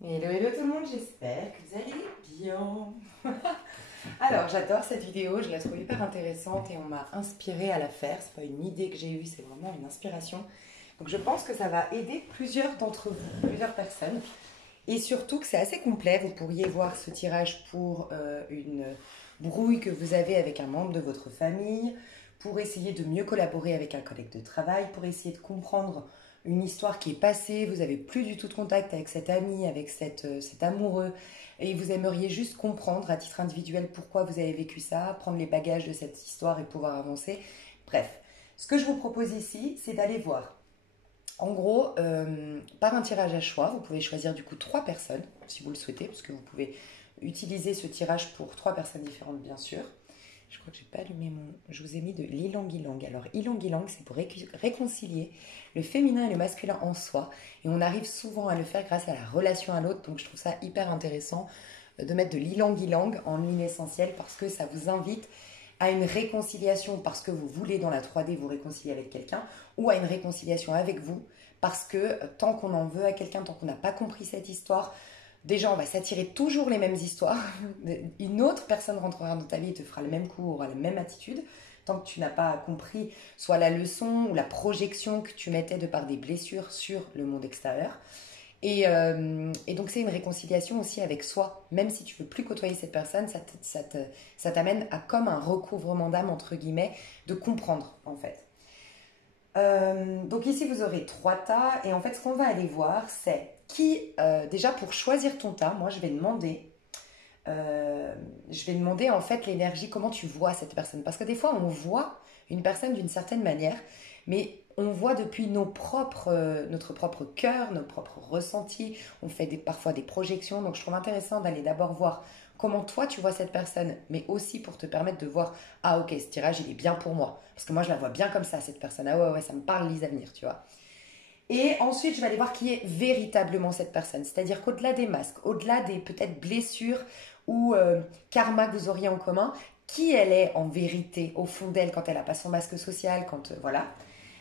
Hello, hello tout le monde, j'espère que vous allez bien. Alors, j'adore cette vidéo, je la trouve hyper intéressante et on m'a inspirée à la faire. C'est pas une idée que j'ai eue, c'est vraiment une inspiration. Donc, je pense que ça va aider plusieurs d'entre vous, plusieurs personnes. Et surtout que c'est assez complet. Vous pourriez voir ce tirage pour une brouille que vous avez avec un membre de votre famille, pour essayer de mieux collaborer avec un collègue de travail, pour essayer de comprendre une histoire qui est passée, vous n'avez plus du tout de contact avec cet ami, avec cet amoureux, et vous aimeriez juste comprendre à titre individuel pourquoi vous avez vécu ça, prendre les bagages de cette histoire et pouvoir avancer. Bref, ce que je vous propose ici, c'est d'aller voir. En gros, par un tirage à choix, vous pouvez choisir du coup trois personnes, si vous le souhaitez, parce que vous pouvez utiliser ce tirage pour trois personnes différentes, bien sûr. Je crois que j'ai pas allumé mon. Je vous ai mis de l'ilang ilang. Alors, ilang ilang, c'est pour réconcilier le féminin et le masculin en soi. Et on arrive souvent à le faire grâce à la relation à l'autre. Donc, je trouve ça hyper intéressant de mettre de l'ilang ilang en ligne essentielle parce que ça vous invite à une réconciliation parce que vous voulez dans la 3D vous réconcilier avec quelqu'un ou à une réconciliation avec vous parce que tant qu'on en veut à quelqu'un, tant qu'on n'a pas compris cette histoire, déjà, on va s'attirer toujours les mêmes histoires. Une autre personne rentrera dans ta vie et te fera le même coup, aura la même attitude. Tant que tu n'as pas compris soit la leçon ou la projection que tu mettais de par des blessures sur le monde extérieur. Et donc, c'est une réconciliation aussi avec soi. Même si tu veux plus côtoyer cette personne, ça t'amène à comme un recouvrement d'âme, entre guillemets, de comprendre, en fait. Donc ici, vous aurez trois tas. Et en fait, ce qu'on va aller voir, c'est déjà pour choisir ton tas, moi, je vais demander en fait l'énergie, comment tu vois cette personne. Parce que des fois, on voit une personne d'une certaine manière, mais on voit depuis notre propre cœur, nos propres ressentis. On fait parfois des projections. Donc, je trouve intéressant d'aller d'abord voir comment toi tu vois cette personne, mais aussi pour te permettre de voir, ah ok, ce tirage il est bien pour moi. Parce que moi je la vois bien comme ça, cette personne. Ah ouais, ouais, ça me parle, Lise à venir, tu vois. Et ensuite, je vais aller voir qui est véritablement cette personne. C'est-à-dire qu'au-delà des masques, au-delà des peut-être blessures ou karma que vous auriez en commun, qui elle est en vérité au fond d'elle quand elle n'a pas son masque social, quand voilà.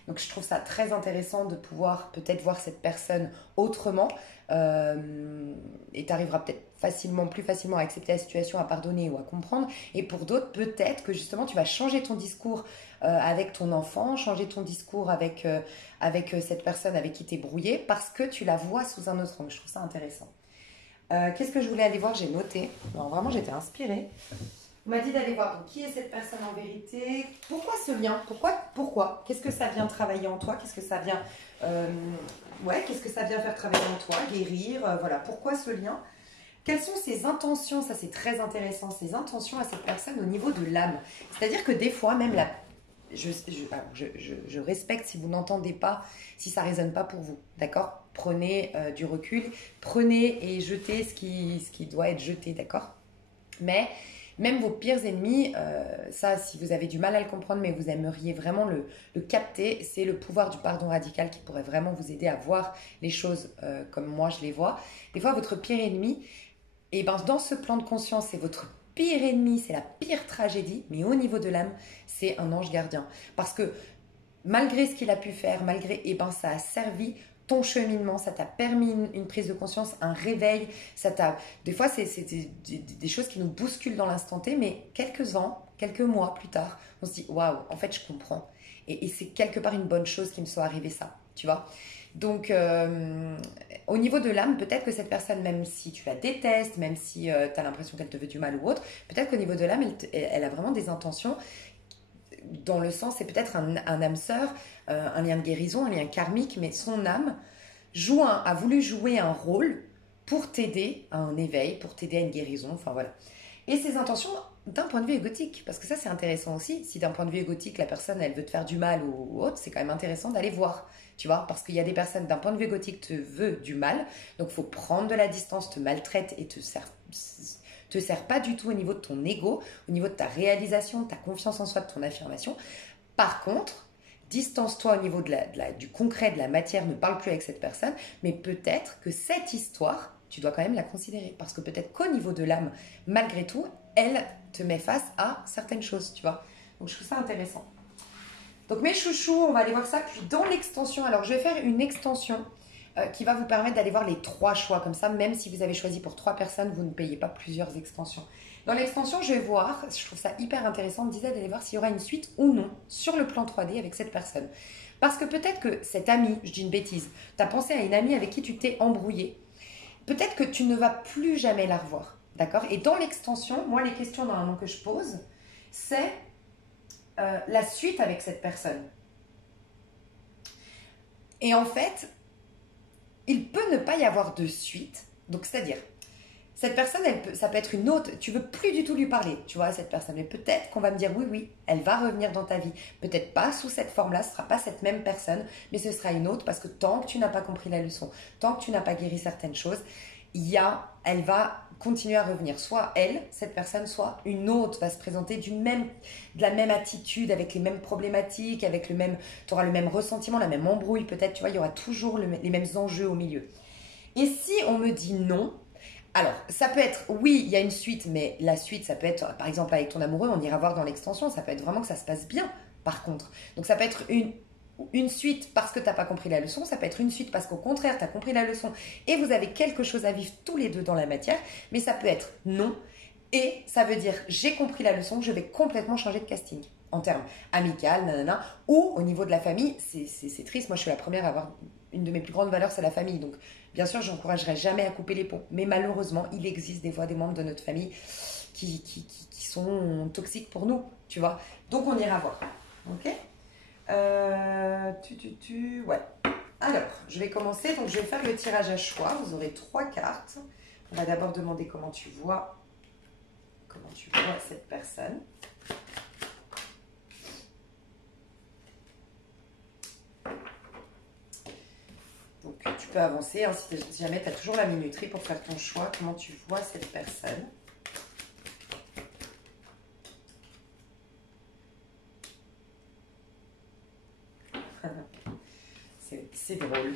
Donc je trouve ça très intéressant de pouvoir peut-être voir cette personne autrement et tu arriveras peut-être plus facilement à accepter la situation, à pardonner ou à comprendre. Et pour d'autres, peut-être que justement tu vas changer ton discours avec ton enfant, changer ton discours avec cette personne avec qui tu es brouillé parce que tu la vois sous un autre angle. Je trouve ça intéressant. Qu'est-ce que je voulais aller voir? J'ai noté. Non, vraiment, j'étais inspirée. On m'a dit d'aller voir donc, qui est cette personne en vérité. Pourquoi ce lien? Pourquoi Qu'est-ce que ça vient travailler en toi? Qu'est-ce que ça vient euh, ouais, qu'est-ce que ça vient faire travailler en toi? Guérir, voilà. Pourquoi ce lien? Quelles sont ses intentions? Ça, c'est très intéressant. Ses intentions à cette personne au niveau de l'âme. C'est-à-dire que des fois, même la je respecte si vous n'entendez pas, si ça ne résonne pas pour vous, d'accord? Prenez du recul, prenez et jetez ce qui doit être jeté, d'accord? Mais même vos pires ennemis, ça, si vous avez du mal à le comprendre, mais vous aimeriez vraiment le capter, c'est le pouvoir du pardon radical qui pourrait vraiment vous aider à voir les choses comme moi je les vois. Des fois, votre pire ennemi, et ben, dans ce plan de conscience, c'est votre pire ennemi, c'est la pire tragédie, mais au niveau de l'âme, c'est un ange gardien. Parce que malgré ce qu'il a pu faire, et ben, ça a servi ton cheminement, ça t'a permis une prise de conscience, un réveil, des fois c'est des choses qui nous bousculent dans l'instant T, mais quelques mois plus tard, on se dit waouh, en fait je comprends. Et c'est quelque part une bonne chose qu'il me soit arrivé ça, tu vois. Donc au niveau de l'âme, peut-être que cette personne, même si tu la détestes, même si tu as l'impression qu'elle te veut du mal ou autre, peut-être qu'au niveau de l'âme, elle a vraiment des intentions dans le sens, c'est peut-être un âme sœur, un lien de guérison, un lien karmique, mais son âme a voulu jouer un rôle pour t'aider à un éveil, pour t'aider à une guérison, enfin voilà. Et ses intentions d'un point de vue égotique, parce que ça c'est intéressant aussi, si d'un point de vue égotique la personne elle veut te faire du mal ou autre, c'est quand même intéressant d'aller voir, tu vois, parce qu'il y a des personnes d'un point de vue égotique te veulent du mal, donc il faut prendre de la distance, te maltraite et te sert pas du tout au niveau de ton ego, au niveau de ta réalisation, de ta confiance en soi, de ton affirmation. Par contre, distance-toi au niveau du concret, de la matière, ne parle plus avec cette personne, mais peut-être que cette histoire, tu dois quand même la considérer. Parce que peut-être qu'au niveau de l'âme, malgré tout, elle te met face à certaines choses, tu vois. Donc je trouve ça intéressant. Donc mes chouchous, on va aller voir ça. Puis dans l'extension, alors je vais faire une extension qui va vous permettre d'aller voir les 3 choix. Comme ça, même si vous avez choisi pour 3 personnes, vous ne payez pas plusieurs extensions. Dans l'extension, je vais voir, je trouve ça hyper intéressant, me disait d'aller voir s'il y aura une suite ou non sur le plan 3D avec cette personne. Parce que peut-être que cette amie, je dis une bêtise, tu as pensé à une amie avec qui tu t'es embrouillé. Peut-être que tu ne vas plus jamais la revoir. D'accord? Et dans l'extension, moi, les questions normalement que je pose, c'est la suite avec cette personne. Et en fait, il peut ne pas y avoir de suite. Donc, c'est-à-dire, cette personne, ça peut être une autre. Tu veux plus du tout lui parler, tu vois, à cette personne. Mais peut-être qu'on va me dire, oui, oui, elle va revenir dans ta vie. Peut-être pas sous cette forme-là, ce ne sera pas cette même personne, mais ce sera une autre parce que tant que tu n'as pas compris la leçon, tant que tu n'as pas guéri certaines choses, elle va continuer à revenir. Soit elle, cette personne, soit une autre va se présenter de la même attitude, avec les mêmes problématiques, tu auras le même ressentiment, la même embrouille peut-être, tu vois, il y aura toujours les mêmes enjeux au milieu. Et si on me dit non, alors, ça peut être, oui, il y a une suite, mais la suite, ça peut être, par exemple, avec ton amoureux, on ira voir dans l'extension, ça peut être vraiment que ça se passe bien, par contre. Donc, ça peut être une suite parce que tu n'as pas compris la leçon, ça peut être une suite parce qu'au contraire, tu as compris la leçon et vous avez quelque chose à vivre tous les deux dans la matière, mais ça peut être non, et ça veut dire, j'ai compris la leçon, je vais complètement changer de casting, en termes amical, nanana, ou au niveau de la famille, c'est triste, moi je suis la première à avoir, une de mes plus grandes valeurs, c'est la famille, donc bien sûr, je n'encouragerai jamais à couper les ponts. Mais malheureusement, il existe des fois des membres de notre famille qui sont toxiques pour nous, tu vois. Donc, on ira voir. Ok. Ouais. Alors, je vais commencer. Donc, je vais faire le tirage à choix. Vous aurez 3 cartes. On va d'abord demander comment tu vois cette personne. Donc, tu peux avancer, hein, si jamais tu as toujours la minuterie pour faire ton choix, comment tu vois cette personne. C'est drôle.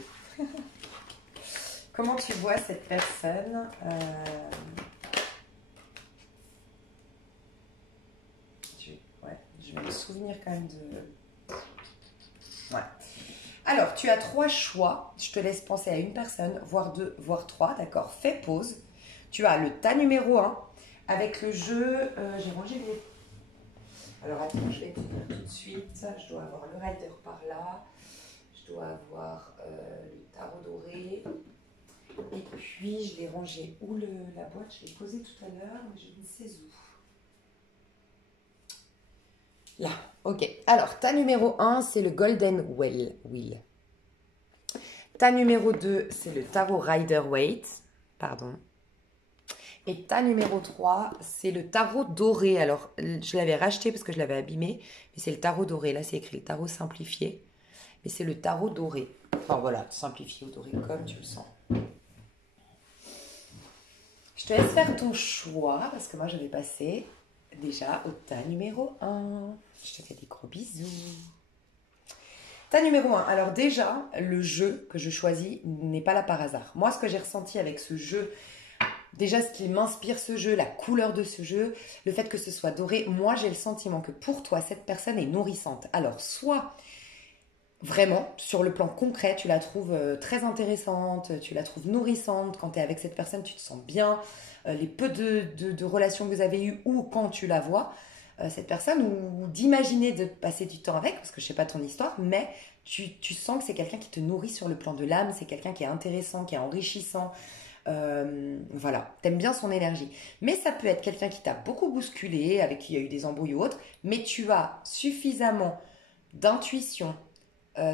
Comment tu vois cette personne je vais me souvenir quand même de... Ouais. Alors, tu as 3 choix. Je te laisse penser à une personne, voire 2, voire 3. D'accord? Fais pause. Tu as le tas numéro 1 avec le jeu... j'ai rangé les... Alors, attends, je vais te dire tout de suite. Je dois avoir le rider par là. Je dois avoir le tarot doré. Et puis, je l'ai rangé où la boîte? Je l'ai posée tout à l'heure, mais je ne sais où. Là, ok. Alors, ta numéro 1, c'est le Golden Wheel. Ta numéro 2, c'est le Tarot Rider-Waite. Pardon. Et ta numéro 3, c'est le Tarot doré. Alors, je l'avais racheté parce que je l'avais abîmé. Mais c'est le Tarot doré. Là, c'est écrit le Tarot simplifié. Mais c'est le Tarot doré. Enfin, voilà, simplifié ou doré comme tu le sens. Je te laisse faire ton choix parce que moi, je vais passer déjà au tas numéro 1. Je te fais des gros bisous. Tas numéro 1. Alors déjà, le jeu que je choisis n'est pas là par hasard. Moi, ce que j'ai ressenti avec ce jeu, déjà ce qui m'inspire ce jeu, la couleur de ce jeu, le fait que ce soit doré, moi j'ai le sentiment que pour toi, cette personne est nourrissante. Alors, soit vraiment, sur le plan concret, tu la trouves très intéressante, tu la trouves nourrissante. Quand tu es avec cette personne, tu te sens bien. Les peu de relations que vous avez eues ou quand tu la vois, cette personne, ou d'imaginer de passer du temps avec, parce que je ne sais pas ton histoire, mais tu sens que c'est quelqu'un qui te nourrit sur le plan de l'âme, c'est quelqu'un qui est intéressant, qui est enrichissant. Voilà, t'aimes bien son énergie. Mais ça peut être quelqu'un qui t'a beaucoup bousculé, avec qui il y a eu des embrouilles ou autres, mais tu as suffisamment d'intuition,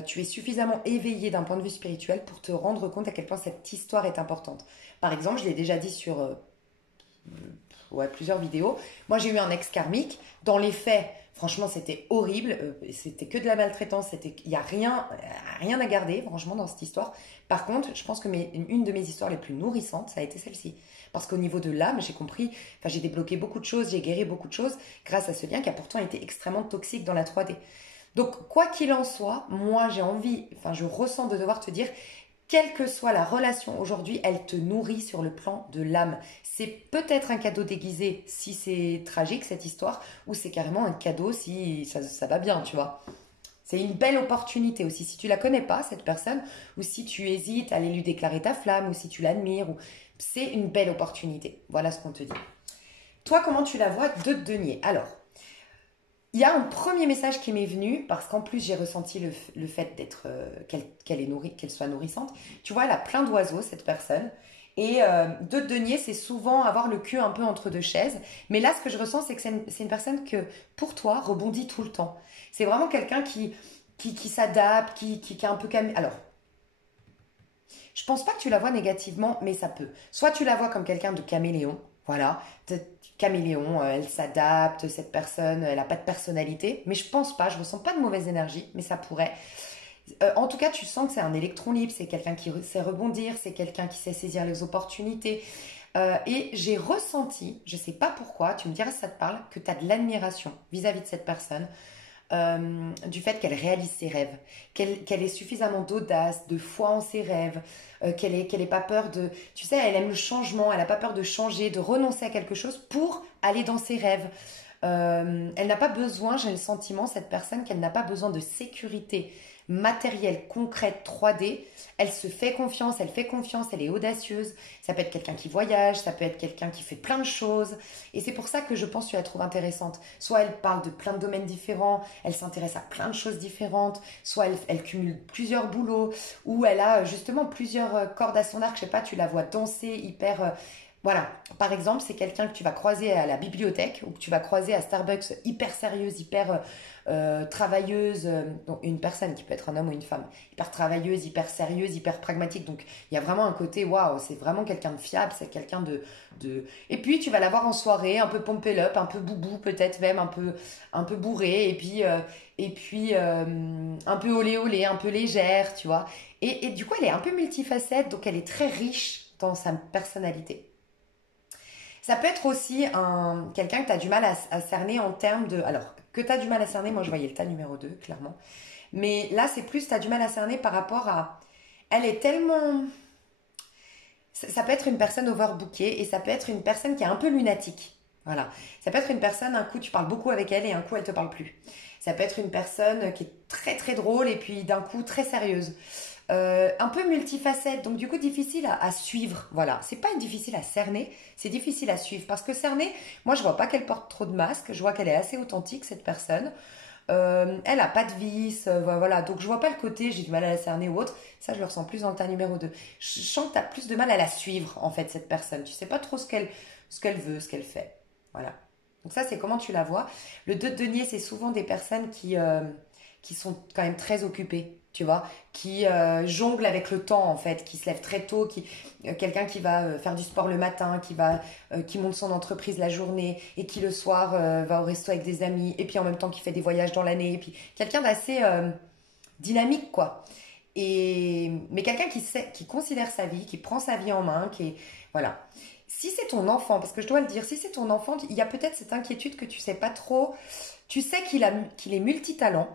tu es suffisamment éveillé d'un point de vue spirituel pour te rendre compte à quel point cette histoire est importante. Par exemple, je l'ai déjà dit sur plusieurs vidéos, moi j'ai eu un ex karmique, dans les faits, franchement c'était horrible, c'était que de la maltraitance, il n'y a rien à garder franchement dans cette histoire. Par contre, je pense que une de mes histoires les plus nourrissantes, ça a été celle-ci. Parce qu'au niveau de l'âme, j'ai compris, j'ai débloqué beaucoup de choses, j'ai guéri beaucoup de choses grâce à ce lien qui a pourtant été extrêmement toxique dans la 3D. Donc, quoi qu'il en soit, moi, je ressens de devoir te dire, quelle que soit la relation aujourd'hui, elle te nourrit sur le plan de l'âme. C'est peut-être un cadeau déguisé si c'est tragique, cette histoire, ou c'est carrément un cadeau si ça va bien, tu vois. C'est une belle opportunité aussi. Si tu la connais pas, cette personne, ou si tu hésites à aller lui déclarer ta flamme, ou si tu l'admires, c'est une belle opportunité. Voilà ce qu'on te dit. Toi, comment tu la vois de denier? Alors, il y a un premier message qui m'est venu, parce qu'en plus j'ai ressenti le fait d'être qu'elle soit nourrissante. Tu vois, elle a plein d'oiseaux, cette personne. Et de denier, c'est souvent avoir le cul un peu entre deux chaises. Mais là, ce que je ressens, c'est que c'est une personne que, pour toi, rebondit tout le temps. C'est vraiment quelqu'un qui s'adapte, qui est un peu calme. Alors, je pense pas que tu la vois négativement, mais ça peut. Soit tu la vois comme quelqu'un de caméléon, voilà, caméléon, elle s'adapte, cette personne, elle n'a pas de personnalité, mais je pense pas, je ressens pas de mauvaise énergie, mais ça pourrait. En tout cas, tu sens que c'est un électron libre, c'est quelqu'un qui sait rebondir, c'est quelqu'un qui sait saisir les opportunités. Et j'ai ressenti, je sais pas pourquoi, tu me diras si ça te parle, que tu as de l'admiration vis-à-vis de cette personne du fait qu'elle réalise ses rêves, qu'elle ait suffisamment d'audace, de foi en ses rêves, qu'elle ait pas peur de... Tu sais, elle aime le changement, elle n'a pas peur de changer, de renoncer à quelque chose pour aller dans ses rêves. Elle n'a pas besoin, j'ai le sentiment, cette personne, qu'elle n'a pas besoin de sécurité matérielle, concrète, 3D. Elle se fait confiance, elle fait confiance, elle est audacieuse. Ça peut être quelqu'un qui voyage, ça peut être quelqu'un qui fait plein de choses. Et c'est pour ça que je pense que tu la trouves intéressante. Soit elle parle de plein de domaines différents, elle s'intéresse à plein de choses différentes, soit elle cumule plusieurs boulots, ou elle a justement plusieurs cordes à son arc. Je sais pas, tu la vois danser hyper... Voilà, par exemple, c'est quelqu'un que tu vas croiser à la bibliothèque ou que tu vas croiser à Starbucks hyper sérieuse, hyper travailleuse, donc une personne qui peut être un homme ou une femme, hyper travailleuse, hyper sérieuse, hyper pragmatique. Donc il y a vraiment un côté, waouh, c'est vraiment quelqu'un de fiable, c'est quelqu'un de... Et puis tu vas la voir en soirée, un peu pompé up, un peu boubou peut-être même, un peu bourré, et puis un peu olé olé, un peu légère, tu vois. Et du coup, elle est un peu multifacette, donc elle est très riche dans sa personnalité. Ça peut être aussi quelqu'un que tu as du mal à cerner en termes de... Alors, que tu as du mal à cerner, moi je voyais le tas numéro 2 clairement. Mais là, c'est plus, tu as du mal à cerner par rapport à... Elle est tellement... Ça peut être une personne overbookée et ça peut être une personne qui est un peu lunatique. Voilà. Ça peut être une personne, un coup tu parles beaucoup avec elle et un coup elle te parle plus. Ça peut être une personne qui est très très drôle et puis d'un coup très sérieuse. Un peu multifacette, donc du coup difficile à suivre. Voilà, c'est pas difficile à cerner, c'est difficile à suivre. Parce que cerner, moi je vois pas qu'elle porte trop de masques, je vois qu'elle est assez authentique cette personne. Elle a pas de vices, voilà. Donc je vois pas le côté j'ai du mal à la cerner ou autre. Ça je le ressens plus dans le tas numéro 2. Je sens que tu as plus de mal à la suivre en fait cette personne. Tu sais pas trop ce qu'elle veut, ce qu'elle fait. Voilà. Donc ça c'est comment tu la vois. Le 2 de denier c'est souvent des personnes qui sont quand même très occupées, tu vois, qui jonglent avec le temps en fait, qui se lèvent très tôt, quelqu'un qui va faire du sport le matin, qui monte son entreprise la journée et qui le soir va au resto avec des amis et puis en même temps qui fait des voyages dans l'année et puis quelqu'un d'assez dynamique quoi. Mais quelqu'un qui considère sa vie, qui prend sa vie en main, voilà. Si c'est ton enfant, parce que je dois le dire, si c'est ton enfant, il y a peut-être cette inquiétude que tu sais pas trop. Tu sais qu'il est multitalent.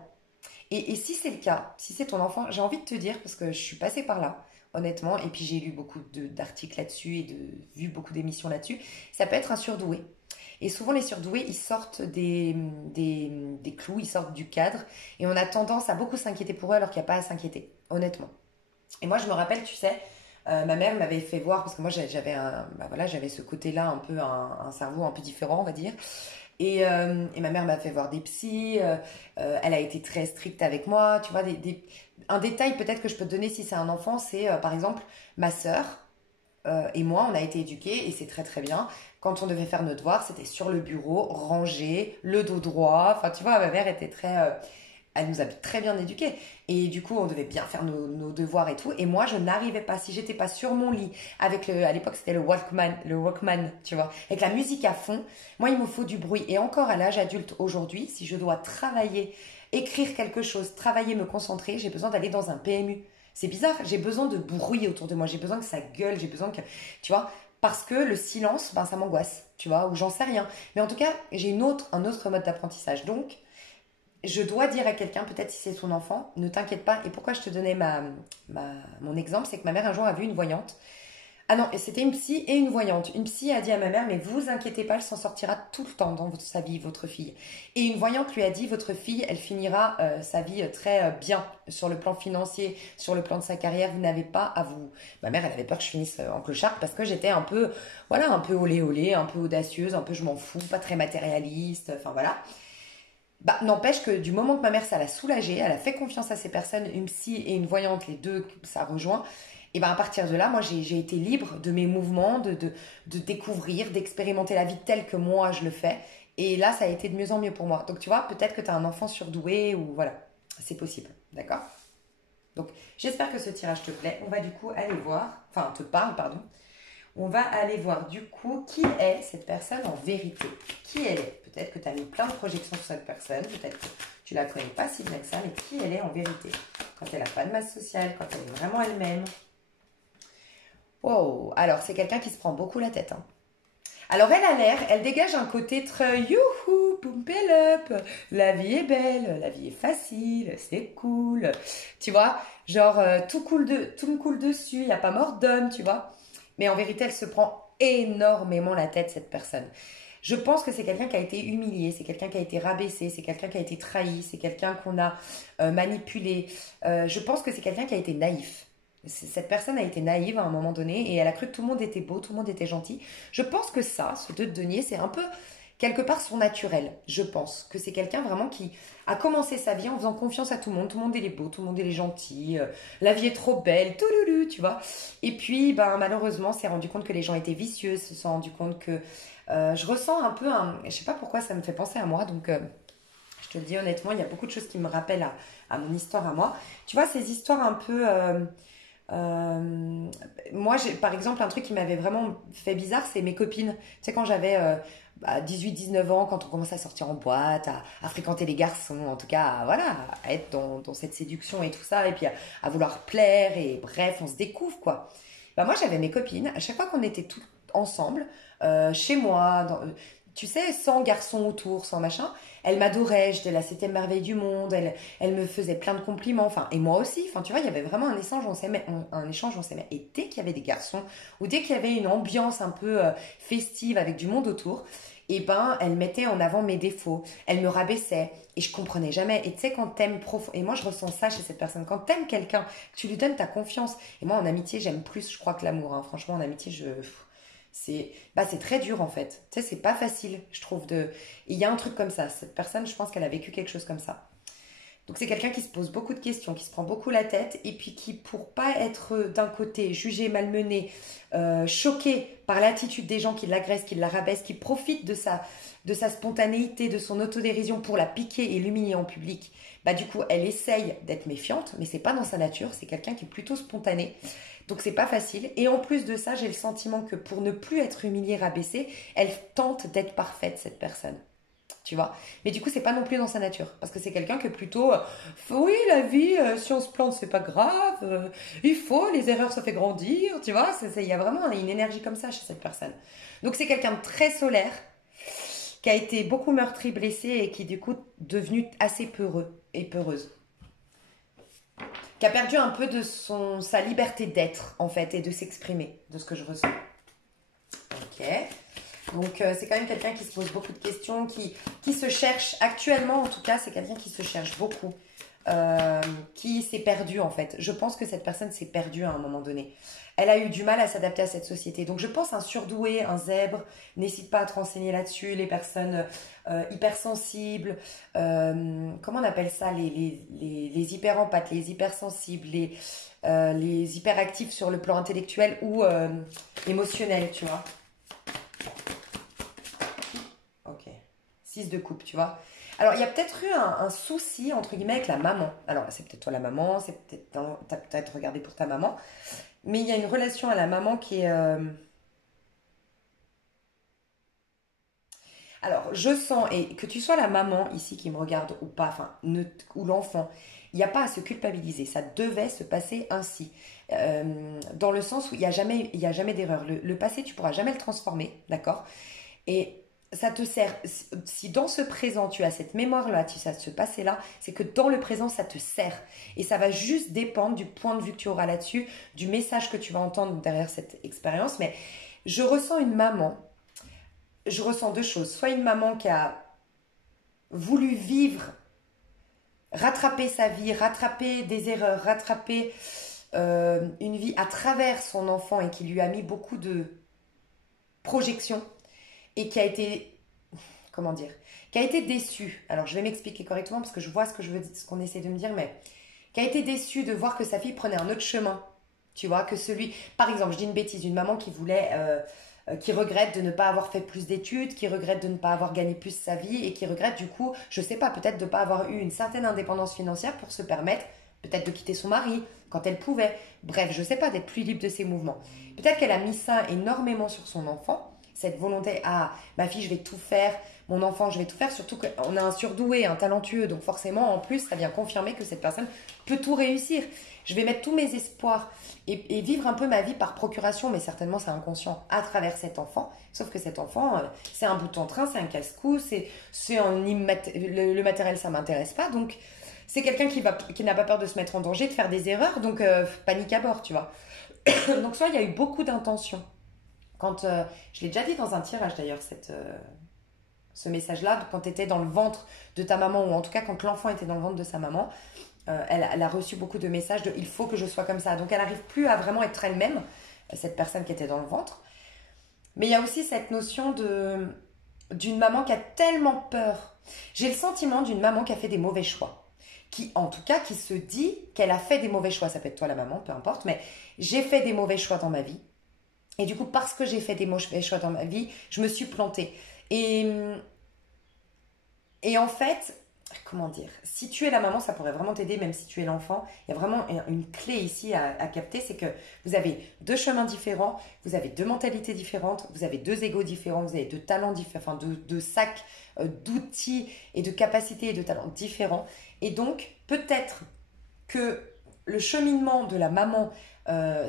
Et si c'est le cas, si c'est ton enfant, j'ai envie de te dire, parce que je suis passée par là, honnêtement, et puis j'ai lu beaucoup d'articles là-dessus et vu beaucoup d'émissions là-dessus, ça peut être un surdoué. Et souvent, les surdoués, ils sortent des clous, ils sortent du cadre, et on a tendance à beaucoup s'inquiéter pour eux alors qu'il n'y a pas à s'inquiéter, honnêtement. Et moi, je me rappelle, tu sais, ma mère m'avait fait voir, parce que moi, j'avais ce côté-là, un peu un cerveau un peu différent, on va dire. Et ma mère m'a fait voir des psys, elle a été très stricte avec moi, tu vois, un détail peut-être que je peux te donner si c'est un enfant, c'est par exemple ma sœur et moi, on a été éduqués et c'est très très bien. Quand on devait faire nos devoirs, c'était sur le bureau, rangé, le dos droit, enfin tu vois, ma mère était elle nous a très bien éduqués. Et du coup, on devait bien faire nos devoirs et tout. Et moi, je n'arrivais pas, si j'étais pas sur mon lit, à l'époque, c'était le Walkman, tu vois, avec la musique à fond, moi, il me faut du bruit. Et encore à l'âge adulte aujourd'hui, si je dois travailler, écrire quelque chose, travailler, me concentrer, j'ai besoin d'aller dans un PMU. C'est bizarre, j'ai besoin de bruit autour de moi, j'ai besoin que ça gueule, j'ai besoin que, tu vois, parce que le silence, ben, ça m'angoisse, tu vois, ou j'en sais rien. Mais en tout cas, j'ai un autre mode d'apprentissage. Donc, je dois dire à quelqu'un, peut-être si c'est son enfant, ne t'inquiète pas. Et pourquoi je te donnais mon exemple, c'est que ma mère un jour a vu une voyante Ah non, et c'était une psy et une voyante. Une psy a dit à ma mère, mais vous inquiétez pas, elle s'en sortira tout le temps dans sa vie, votre fille. Et une voyante lui a dit, votre fille, elle finira sa vie très bien sur le plan financier, sur le plan de sa carrière. Vous n'avez pas à vous. Ma mère, elle avait peur que je finisse en clochard parce que j'étais un peu, voilà, un peu olé olé, un peu audacieuse, un peu je m'en fous, pas très matérialiste. Enfin voilà. Bah, n'empêche que du moment que ma mère, ça l'a soulagée, elle a fait confiance à ces personnes, une psy et une voyante, les deux, ça rejoint. Et ben à partir de là, moi, j'ai été libre de mes mouvements, de découvrir, d'expérimenter la vie telle que moi, je le fais. Et là, ça a été de mieux en mieux pour moi. Donc, tu vois, peut-être que tu as un enfant surdoué ou voilà, c'est possible. D'accord? Donc, j'espère que ce tirage te plaît. On va du coup aller voir, enfin, te parle, pardon. On va aller voir du coup qui est cette personne en vérité. Qui elle est. Peut-être que tu as mis plein de projections sur cette personne, peut-être que tu la connais pas si bien que ça, mais qui elle est en vérité. Quand elle n'a pas de masse sociale, quand elle est vraiment elle-même. Wow, alors c'est quelqu'un qui se prend beaucoup la tête. Hein. Alors elle a l'air, elle dégage un côté très youhou, pump it up, la vie est belle, la vie est facile, c'est cool. Tu vois, genre tout me coule dessus, il n'y a pas mort d'homme, tu vois. Mais en vérité, elle se prend énormément la tête, cette personne. Je pense que c'est quelqu'un qui a été humilié, c'est quelqu'un qui a été rabaissé, c'est quelqu'un qui a été trahi, c'est quelqu'un qu'on a manipulé. Je pense que c'est quelqu'un qui a été naïf. Cette personne a été naïve à un moment donné et elle a cru que tout le monde était beau, tout le monde était gentil. Je pense que ça, ce 2 de denier, c'est un peu quelque part son naturel. Je pense que c'est quelqu'un vraiment qui a commencé sa vie en faisant confiance à tout le monde. Tout le monde il est beau, tout le monde il est gentil, la vie est trop belle, touloulou, tu vois. Et puis, ben, malheureusement, s'est rendu compte que les gens étaient vicieux, se sont rendu compte que je ressens un peu je sais pas pourquoi ça me fait penser à moi, donc je te le dis honnêtement, il y a beaucoup de choses qui me rappellent à mon histoire à moi. Tu vois, ces histoires un peu... moi, par exemple, un truc qui m'avait vraiment fait bizarre, c'est mes copines. Tu sais, quand j'avais 18-19 ans, quand on commençait à sortir en boîte, à fréquenter les garçons, en tout cas, voilà, à être dans cette séduction et tout ça, et puis à vouloir plaire, et bref, on se découvre, quoi. Bah, moi, j'avais mes copines, à chaque fois qu'on était tous ensemble, chez moi, tu sais, sans garçons autour, sans machin, elles m'adoraient, j'étais la septième merveille du monde, elles me faisaient plein de compliments, enfin, et moi aussi, enfin, tu vois, il y avait vraiment un échange, on s'aimait, un échange, on s'aimait. Et dès qu'il y avait des garçons, ou dès qu'il y avait une ambiance un peu festive avec du monde autour, et ben, elles mettaient en avant mes défauts, elles me rabaissaient, et je comprenais jamais. Et tu sais, quand t'aimes profond, et moi je ressens ça chez cette personne, quand t'aimes quelqu'un, que tu lui donnes ta confiance, et moi en amitié, j'aime plus, je crois, que l'amour, hein. Franchement, en amitié, c'est très dur en fait. Tu sais, c'est pas facile, je trouve. Il y a un truc comme ça. Cette personne, je pense qu'elle a vécu quelque chose comme ça. Donc c'est quelqu'un qui se pose beaucoup de questions, qui se prend beaucoup la tête et puis qui, pour pas être d'un côté jugé, malmené, choqué par l'attitude des gens qui l'agressent, qui la rabaissent, qui profitent de sa spontanéité, de son autodérision pour la piquer et l'humilier en public, bah du coup elle essaye d'être méfiante, mais c'est pas dans sa nature, c'est quelqu'un qui est plutôt spontané. Donc c'est pas facile. Et en plus de ça, j'ai le sentiment que pour ne plus être humiliée, rabaissée, elle tente d'être parfaite, cette personne. Tu vois. Mais du coup, c'est pas non plus dans sa nature. Parce que c'est quelqu'un qui est plutôt, oui, la vie, si on se plante, c'est pas grave. Il faut, les erreurs, ça fait grandir. Tu vois. Il y a vraiment une énergie comme ça chez cette personne. Donc, c'est quelqu'un de très solaire, qui a été beaucoup meurtri, blessé et qui, du coup, devenu assez peureux et peureuse. Qui a perdu un peu de sa liberté d'être, en fait, et de s'exprimer, de ce que je ressens. Ok. Donc c'est quand même quelqu'un qui se pose beaucoup de questions, qui se cherche actuellement, en tout cas, c'est quelqu'un qui se cherche beaucoup, qui s'est perdu en fait. Je pense que cette personne s'est perdue à un moment donné. Elle a eu du mal à s'adapter à cette société. Donc je pense un surdoué, un zèbre, n'hésite pas à te renseigner là-dessus. Les personnes hypersensibles, comment on appelle ça, les hyperempathes, les hypersensibles, les hyperactifs sur le plan intellectuel ou émotionnel, tu vois. Ok. 6 de coupe, tu vois. Alors, il y a peut-être eu un souci, entre guillemets, avec la maman. Alors, c'est peut-être toi la maman, t'as peut-être regardé pour ta maman. Mais il y a une relation à la maman qui est... Alors, je sens, et que tu sois la maman ici qui me regarde ou pas, enfin, ou l'enfant, il n'y a pas à se culpabiliser. Ça devait se passer ainsi. Dans le sens où il y a jamais d'erreur. Le passé, tu pourras jamais le transformer, d'accord? Et ça te sert. Si dans ce présent, tu as cette mémoire-là, tu as ce passé-là, c'est que dans le présent, ça te sert. Et ça va juste dépendre du point de vue que tu auras là-dessus, du message que tu vas entendre derrière cette expérience. Mais je ressens une maman, je ressens deux choses. Soit une maman qui a voulu vivre, rattraper sa vie, rattraper des erreurs, rattraper une vie à travers son enfant et qui lui a mis beaucoup de projections et qui a été, comment dire, qui a été déçue. Alors je vais m'expliquer correctement parce que je vois ce qu'on essaie de me dire, mais qui a été déçue de voir que sa fille prenait un autre chemin. Tu vois, que celui, par exemple, je dis une bêtise, une maman qui voulait, qui regrette de ne pas avoir fait plus d'études, qui regrette de ne pas avoir gagné plus sa vie et qui regrette du coup, je sais pas, peut-être de ne pas avoir eu une certaine indépendance financière pour se permettre peut-être de quitter son mari quand elle pouvait. Bref, je sais pas, d'être plus libre de ses mouvements. Peut-être qu'elle a mis ça énormément sur son enfant, cette volonté, ah, ma fille, je vais tout faire, mon enfant, je vais tout faire, surtout qu'on a un surdoué, un talentueux, donc forcément, en plus, ça vient confirmer que cette personne peut tout réussir. Je vais mettre tous mes espoirs et vivre un peu ma vie par procuration, mais certainement c'est inconscient à travers cet enfant. Sauf que cet enfant, c'est un bout en train, c'est un casse-cou, le matériel, ça m'intéresse pas. Donc, c'est quelqu'un qui n'a pas peur de se mettre en danger, de faire des erreurs, donc panique à bord, tu vois. Donc, soit il y a eu beaucoup d'intentions. Quand, je l'ai déjà dit dans un tirage d'ailleurs, ce message-là, quand tu étais dans le ventre de ta maman, ou en tout cas quand l'enfant était dans le ventre de sa maman, elle a reçu beaucoup de messages de il faut que je sois comme ça. Donc elle n'arrive plus à vraiment être elle-même, cette personne qui était dans le ventre. Mais il y a aussi cette notion d'une maman qui a tellement peur. J'ai le sentiment d'une maman qui a fait des mauvais choix. Qui, en tout cas, qui se dit qu'elle a fait des mauvais choix. Ça peut être toi la maman, peu importe, mais j'ai fait des mauvais choix dans ma vie. Et du coup, parce que j'ai fait des mauvais choix dans ma vie, je me suis plantée. Et en fait, comment dire, si tu es la maman, ça pourrait vraiment t'aider, même si tu es l'enfant. Il y a vraiment une clé ici à capter, c'est que vous avez deux chemins différents, vous avez deux mentalités différentes, vous avez deux égos différents, vous avez deux talents différents, enfin deux sacs d'outils et de capacités et de talents différents. Et donc, peut-être que le cheminement de la maman,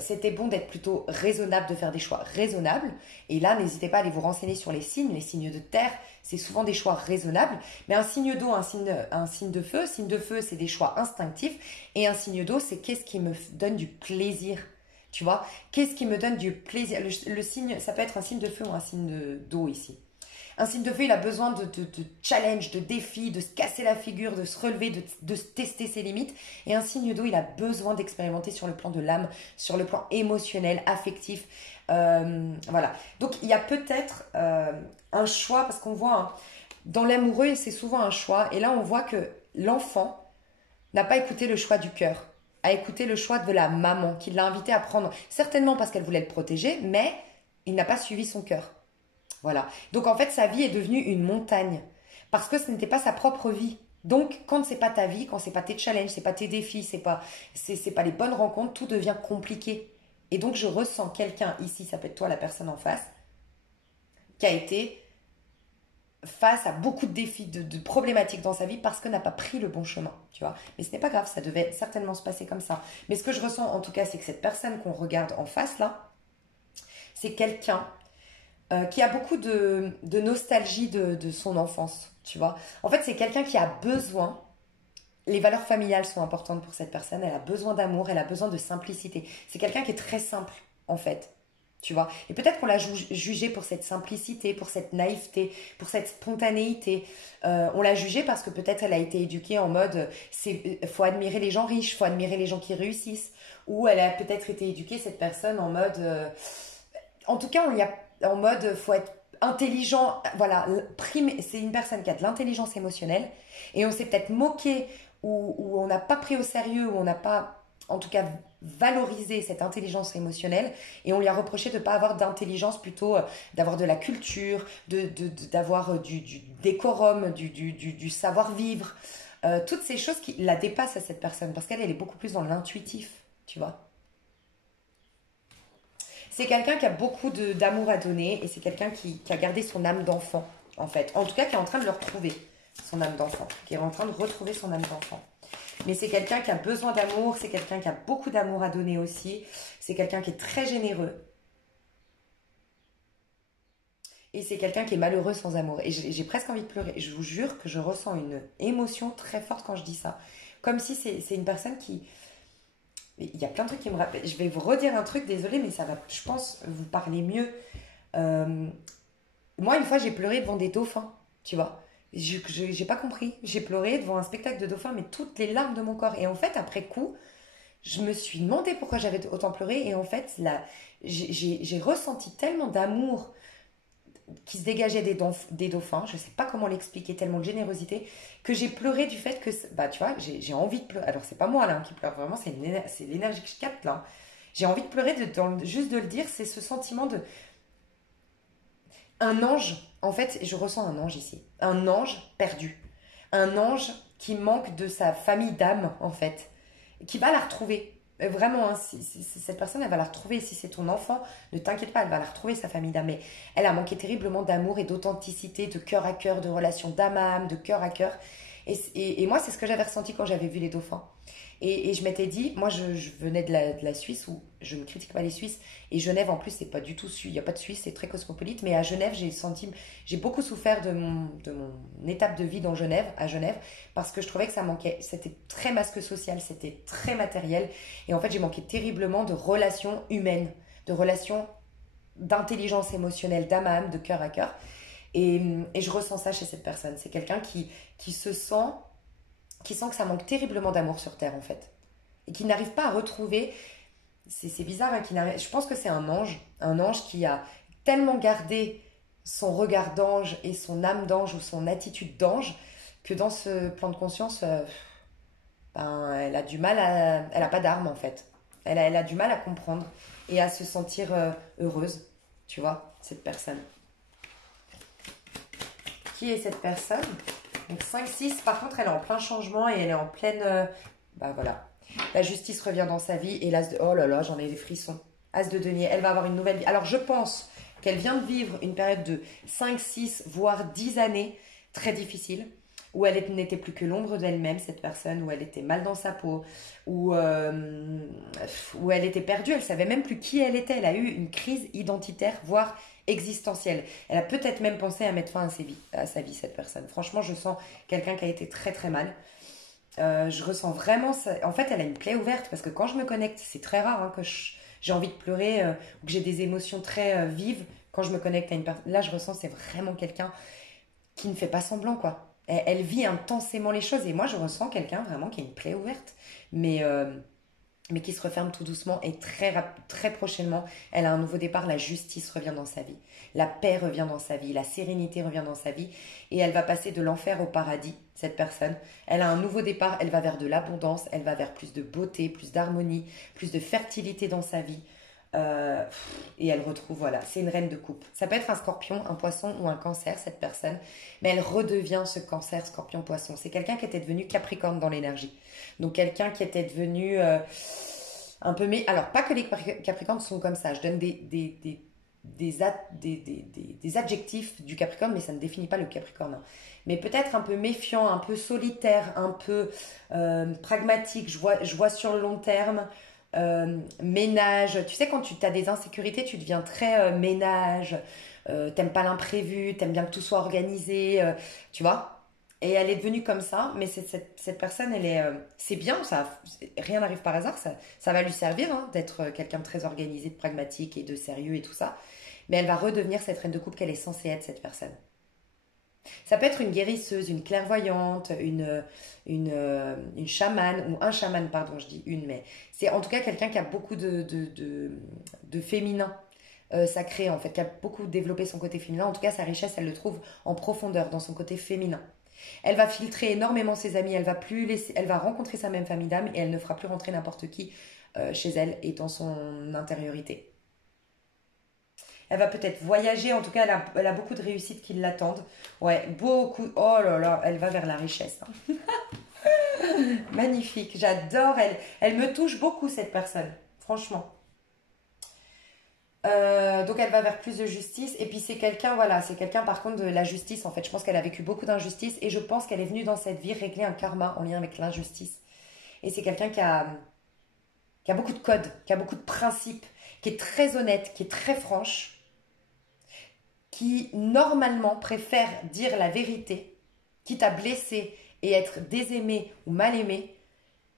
c'était bon d'être plutôt raisonnable, de faire des choix raisonnables. Et là, n'hésitez pas à aller vous renseigner sur les signes de terre, c'est souvent des choix raisonnables. Mais un signe d'eau, un signe de feu. Signe de feu, c'est des choix instinctifs. Et un signe d'eau, c'est qu'est-ce qui me donne du plaisir. Tu vois, qu'est-ce qui me donne du plaisir. Le signe, ça peut être un signe de feu ou un signe d'eau ici. Un signe de feu, il a besoin de challenge, de défi, de se casser la figure, de se relever, de tester ses limites. Et un signe d'eau, il a besoin d'expérimenter sur le plan de l'âme, sur le plan émotionnel, affectif. Voilà. Donc, il y a peut-être un choix, parce qu'on voit, hein, dans l'amoureux, c'est souvent un choix. Et là, on voit que l'enfant n'a pas écouté le choix du cœur, a écouté le choix de la maman, qui l'a invité à prendre, certainement parce qu'elle voulait le protéger, mais il n'a pas suivi son cœur. Voilà. Donc en fait, sa vie est devenue une montagne parce que ce n'était pas sa propre vie. Donc quand c'est pas ta vie, quand c'est pas tes challenges, c'est pas tes défis, c'est pas les bonnes rencontres, tout devient compliqué. Et donc je ressens quelqu'un ici, ça peut être toi la personne en face, qui a été face à beaucoup de défis, de problématiques dans sa vie parce que n'a pas pris le bon chemin, tu vois. Mais ce n'est pas grave, ça devait certainement se passer comme ça. Mais ce que je ressens en tout cas, c'est que cette personne qu'on regarde en face là, c'est quelqu'un qui a beaucoup de nostalgie de son enfance, tu vois. En fait, c'est quelqu'un qui a besoin, les valeurs familiales sont importantes pour cette personne, elle a besoin d'amour, elle a besoin de simplicité. C'est quelqu'un qui est très simple, en fait, tu vois. Et peut-être qu'on l'a jugé pour cette simplicité, pour cette naïveté, pour cette spontanéité. On l'a jugé parce que peut-être elle a été éduquée en mode, faut admirer les gens riches, faut admirer les gens qui réussissent. Ou elle a peut-être été éduquée, cette personne, en mode... en tout cas, on y a en mode faut être intelligent, voilà, c'est une personne qui a de l'intelligence émotionnelle et on s'est peut-être moqué ou on n'a pas pris au sérieux ou on n'a pas en tout cas valorisé cette intelligence émotionnelle et on lui a reproché de ne pas avoir d'intelligence, plutôt d'avoir de la culture, d'avoir du décorum, du savoir-vivre, toutes ces choses qui la dépassent à cette personne parce qu'elle est beaucoup plus dans l'intuitif, tu vois. C'est quelqu'un qui a beaucoup d'amour à donner et c'est quelqu'un qui a gardé son âme d'enfant, en fait. En tout cas, qui est en train de le retrouver, son âme d'enfant. Qui est en train de retrouver son âme d'enfant. Mais c'est quelqu'un qui a besoin d'amour, c'est quelqu'un qui a beaucoup d'amour à donner aussi. C'est quelqu'un qui est très généreux. Et c'est quelqu'un qui est malheureux sans amour. Et j'ai presque envie de pleurer. Je vous jure que je ressens une émotion très forte quand je dis ça. Comme si c'est une personne qui... Il y a plein de trucs qui me rappellent. Je vais vous redire un truc, désolé, mais ça va, je pense, vous parler mieux. Euh, Moi, une fois, j'ai pleuré devant des dauphins, tu vois. J'ai pas compris. J'ai pleuré devant un spectacle de dauphins, mais toutes les larmes de mon corps. Et en fait, après coup, je me suis demandé pourquoi j'avais autant pleuré. Et en fait, là, j'ai ressenti tellement d'amour qui se dégageait des dauphins, je sais pas comment l'expliquer, tellement de générosité, que j'ai pleuré du fait que, bah tu vois, j'ai envie de pleurer. Alors c'est pas moi là qui pleure, vraiment c'est l'énergie que je capte là. J'ai envie de pleurer juste de le dire, c'est ce sentiment de... Un ange, en fait, je ressens un ange ici. Un ange perdu. Un ange qui manque de sa famille d'âme, en fait. Qui va la retrouver. Vraiment, hein, si cette personne, elle va la retrouver. Si c'est ton enfant, ne t'inquiète pas, elle va la retrouver, sa famille d'âme. Mais elle a manqué terriblement d'amour et d'authenticité, de cœur à cœur, de relation d'âme à âme, de cœur à cœur. Et moi, c'est ce que j'avais ressenti quand j'avais vu les dauphins. Et je m'étais dit, moi je venais de la Suisse, où je ne critique pas les Suisses, et Genève en plus, c'est pas du tout, il n'y a pas de Suisse, c'est très cosmopolite, mais à Genève, j'ai beaucoup souffert de mon étape de vie dans Genève, à Genève, parce que je trouvais que ça manquait, c'était très masque social, c'était très matériel, et en fait, j'ai manqué terriblement de relations humaines, de relations d'intelligence émotionnelle, d'âme à âme, de cœur à cœur, et je ressens ça chez cette personne. C'est quelqu'un qui qui sent que ça manque terriblement d'amour sur Terre, en fait. Et qui n'arrive pas à retrouver... C'est bizarre, hein, je pense que c'est un ange qui a tellement gardé son regard d'ange et son âme d'ange ou son attitude d'ange que dans ce plan de conscience, ben, elle a du mal à... Elle n'a pas d'arme, en fait. Elle a du mal à comprendre et à se sentir heureuse, tu vois, cette personne. Qui est cette personne? Donc 5-6, par contre, elle est en plein changement et elle est en pleine... bah voilà. La justice revient dans sa vie et l'as de... Oh là là, j'en ai des frissons. As de denier, elle va avoir une nouvelle vie. Alors je pense qu'elle vient de vivre une période de 5-6, voire 10 années très difficile, où elle n'était plus que l'ombre d'elle-même, cette personne, où elle était mal dans sa peau, où elle était perdue, elle savait même plus qui elle était. Elle a eu une crise identitaire, voire existentielle. Elle a peut-être même pensé à mettre fin à sa vie, cette personne. Franchement, je sens quelqu'un qui a été très très mal. Je ressens vraiment ça. En fait, elle a une plaie ouverte parce que quand je me connecte, c'est très rare hein, que j'ai envie de pleurer ou que j'ai des émotions très vives quand je me connecte à une personne. Là, je ressens c'est vraiment quelqu'un qui ne fait pas semblant, quoi. Elle vit intensément les choses et moi, je ressens quelqu'un vraiment qui a une plaie ouverte, mais qui se referme tout doucement et très prochainement, elle a un nouveau départ, la justice revient dans sa vie, la paix revient dans sa vie, la sérénité revient dans sa vie et elle va passer de l'enfer au paradis, cette personne. Elle a un nouveau départ, elle va vers de l'abondance, elle va vers plus de beauté, plus d'harmonie, plus de fertilité dans sa vie. Euh, et elle retrouve, voilà, c'est une reine de coupe. Ça peut être un scorpion, un poisson ou un cancer, cette personne, mais elle redevient ce cancer, scorpion, poisson. C'est quelqu'un qui était devenu capricorne dans l'énergie. Donc quelqu'un qui était devenu un peu... Mais alors, pas que les capricornes sont comme ça. Je donne des adjectifs du capricorne, mais ça ne définit pas le capricorne. Mais peut-être un peu méfiant, un peu solitaire, un peu pragmatique. Je vois sur le long terme... ménage, tu sais quand tu as des insécurités tu deviens très ménage, t'aimes pas l'imprévu, t'aimes bien que tout soit organisé, tu vois, et elle est devenue comme ça, mais cette personne elle est, c'est bien, ça, rien n'arrive par hasard, ça va lui servir hein, d'être quelqu'un de très organisé, de pragmatique et de sérieux et tout ça, mais elle va redevenir cette reine de coupe qu'elle est censée être, cette personne. Ça peut être une guérisseuse, une clairvoyante, une chamane, ou un chaman, pardon, je dis une, mais c'est en tout cas quelqu'un qui a beaucoup de féminin sacré, en fait, qui a beaucoup développé son côté féminin. En tout cas, sa richesse, elle le trouve en profondeur, dans son côté féminin. Elle va filtrer énormément ses amis, elle va rencontrer sa même famille d'âme et elle ne fera plus rentrer n'importe qui chez elle et dans son intériorité. Elle va peut-être voyager, en tout cas, elle a beaucoup de réussites qui l'attendent. Ouais, beaucoup. Oh là là, elle va vers la richesse. Hein. Magnifique, j'adore. Elle me touche beaucoup, cette personne, franchement. Donc elle va vers plus de justice. Et puis c'est quelqu'un, voilà, c'est quelqu'un par contre de la justice, en fait. Je pense qu'elle a vécu beaucoup d'injustice et je pense qu'elle est venue dans cette vie régler un karma en lien avec l'injustice. Et c'est quelqu'un qui a beaucoup de codes, qui a beaucoup de principes, qui est très honnête, qui est très franche, qui normalement préfèrent dire la vérité, quitte à blesser et être désaimé ou mal aimé,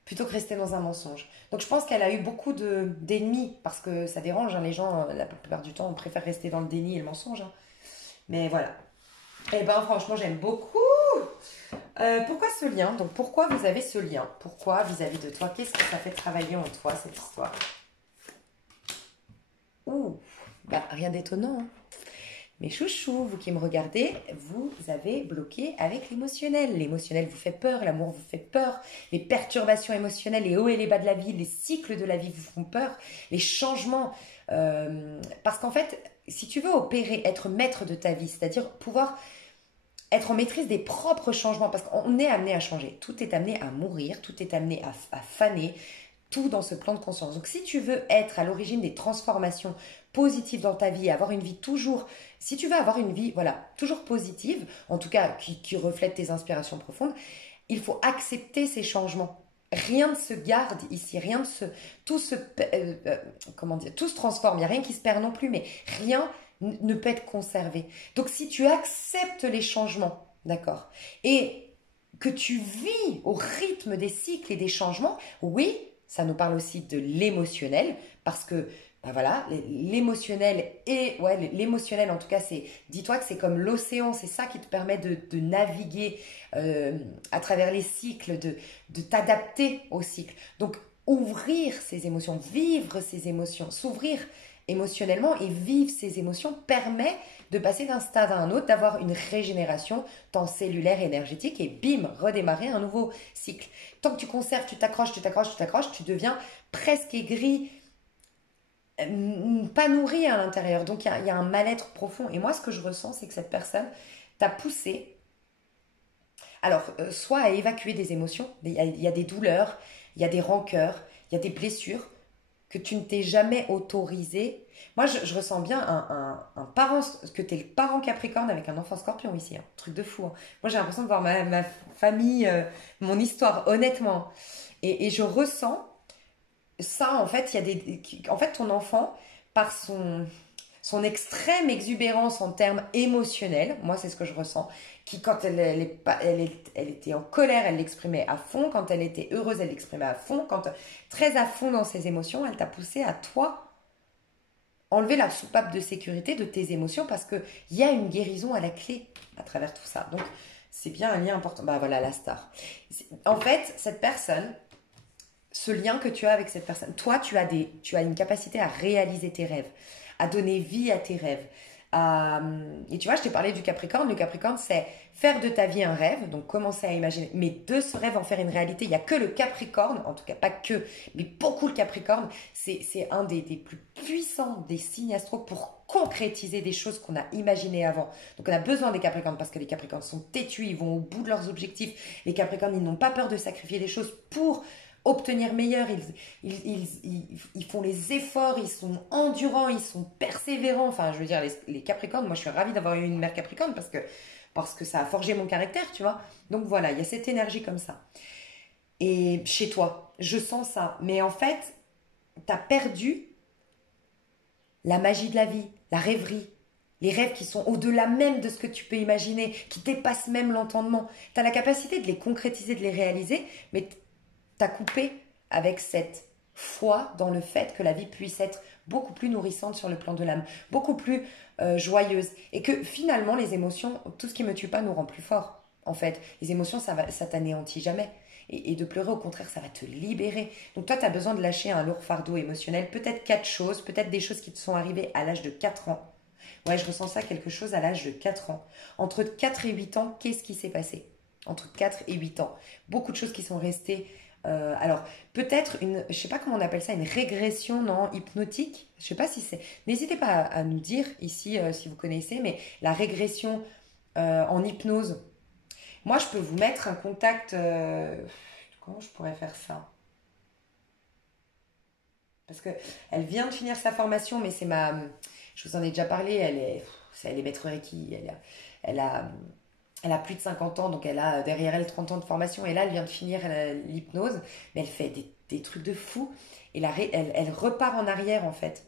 plutôt que rester dans un mensonge. Donc je pense qu'elle a eu beaucoup d'ennemis, parce que ça dérange, hein, les gens, la plupart du temps, on préfère rester dans le déni et le mensonge. Hein. Mais voilà. Et ben franchement, j'aime beaucoup. Pourquoi ce lien? Donc pourquoi vous avez ce lien? Pourquoi vis-à-vis de toi? Qu'est-ce que ça fait travailler en toi, cette histoire? Ouh, bah rien d'étonnant. Hein. Mes chouchous, vous qui me regardez, vous avez bloqué avec l'émotionnel. L'émotionnel vous fait peur, l'amour vous fait peur, les perturbations émotionnelles, les hauts et les bas de la vie, les cycles de la vie vous font peur, les changements. Parce qu'en fait, si tu veux opérer, être maître de ta vie, c'est-à-dire pouvoir être en maîtrise des propres changements, parce qu'on est amené à changer, tout est amené à mourir, tout est amené à faner, tout dans ce plan de conscience. Donc si tu veux être à l'origine des transformations positives dans ta vie, avoir une vie toujours, si tu veux avoir une vie, voilà, toujours positive, en tout cas qui reflète tes inspirations profondes, il faut accepter ces changements. Rien ne se garde ici, rien ne se, tout se, comment dire, tout se transforme. Il n'y a rien qui se perd non plus, mais rien ne peut être conservé. Donc si tu acceptes les changements, d'accord, et que tu vis au rythme des cycles et des changements, oui, ça nous parle aussi de l'émotionnel, parce que ben voilà, l'émotionnel et ouais, l'émotionnel en tout cas, c'est, dis-toi que c'est comme l'océan, c'est ça qui te permet de naviguer à travers les cycles, de t'adapter aux cycles. Donc ouvrir ses émotions, vivre ses émotions, s'ouvrir émotionnellement et vivre ses émotions permet de passer d'un stade à un autre, d'avoir une régénération tant cellulaire, énergétique et bim, redémarrer un nouveau cycle. Tant que tu conserves, tu t'accroches, tu t'accroches, tu t'accroches, tu deviens presque aigri, pas nourri à l'intérieur. Donc il y a un mal-être profond. Et moi, ce que je ressens, c'est que cette personne t'a poussé, alors, soit à évacuer des émotions, il y a des douleurs, il y a des rancœurs, il y a des blessures que tu ne t'es jamais autorisé. Moi, je ressens bien un parent, que tu es le parent Capricorne avec un enfant Scorpion ici. Hein. Truc de fou. Hein. Moi, j'ai l'impression de voir ma famille, mon histoire, honnêtement. Et je ressens ça, en fait, il y a en fait, ton enfant, par son extrême exubérance en termes émotionnels, moi c'est ce que je ressens, qui quand elle était en colère, elle l'exprimait à fond, quand elle était heureuse, elle l'exprimait à fond, quand très à fond dans ses émotions, elle t'a poussé à toi enlever la soupape de sécurité de tes émotions parce qu'il y a une guérison à la clé à travers tout ça. Donc c'est bien un lien important. Bah voilà la star. En fait, cette personne, ce lien que tu as avec cette personne. Toi, tu as une capacité à réaliser tes rêves, à donner vie à tes rêves. Et tu vois, je t'ai parlé du Capricorne. Le Capricorne, c'est faire de ta vie un rêve, donc commencer à imaginer, mais de ce rêve en faire une réalité. Il n'y a que le Capricorne, en tout cas pas que, mais beaucoup le Capricorne, c'est un des plus puissants des signes astro pour concrétiser des choses qu'on a imaginées avant. Donc on a besoin des Capricornes parce que les Capricornes sont têtus, ils vont au bout de leurs objectifs. Les Capricornes, ils n'ont pas peur de sacrifier des choses pour obtenir meilleur, ils font les efforts, ils sont endurants, ils sont persévérants. Enfin, je veux dire, les Capricornes, moi je suis ravie d'avoir eu une mère Capricorne parce que ça a forgé mon caractère, tu vois. Donc voilà, il y a cette énergie comme ça. Et chez toi, je sens ça. Mais en fait, tu as perdu la magie de la vie, la rêverie, les rêves qui sont au-delà même de ce que tu peux imaginer, qui dépassent même l'entendement. Tu as la capacité de les concrétiser, de les réaliser, mais t'as coupé avec cette foi dans le fait que la vie puisse être beaucoup plus nourrissante sur le plan de l'âme, beaucoup plus joyeuse. Et que finalement, les émotions, tout ce qui ne me tue pas nous rend plus forts. En fait, les émotions, ça t'anéantit jamais. Et de pleurer, au contraire, ça va te libérer. Donc toi, tu as besoin de lâcher un lourd fardeau émotionnel. Peut-être 4 choses, peut-être des choses qui te sont arrivées à l'âge de 4 ans. Ouais, je ressens ça, quelque chose à l'âge de 4 ans. Entre 4 et 8 ans, qu'est-ce qui s'est passé? Entre 4 et 8 ans. Beaucoup de choses qui sont restées. Alors, peut-être je sais pas comment on appelle ça, une régression non hypnotique. Je sais pas si c'est. N'hésitez pas à nous dire ici si vous connaissez, mais la régression en hypnose. Moi, je peux vous mettre un contact. Comment je pourrais faire ça? Parce que elle vient de finir sa formation, mais c'est ma. Je vous en ai déjà parlé. Elle est maître Reiki. Elle a elle a plus de 50 ans, donc elle a derrière elle 30 ans de formation. Et là, elle vient de finir l'hypnose, mais elle fait des trucs de fou. Et elle repart en arrière, en fait.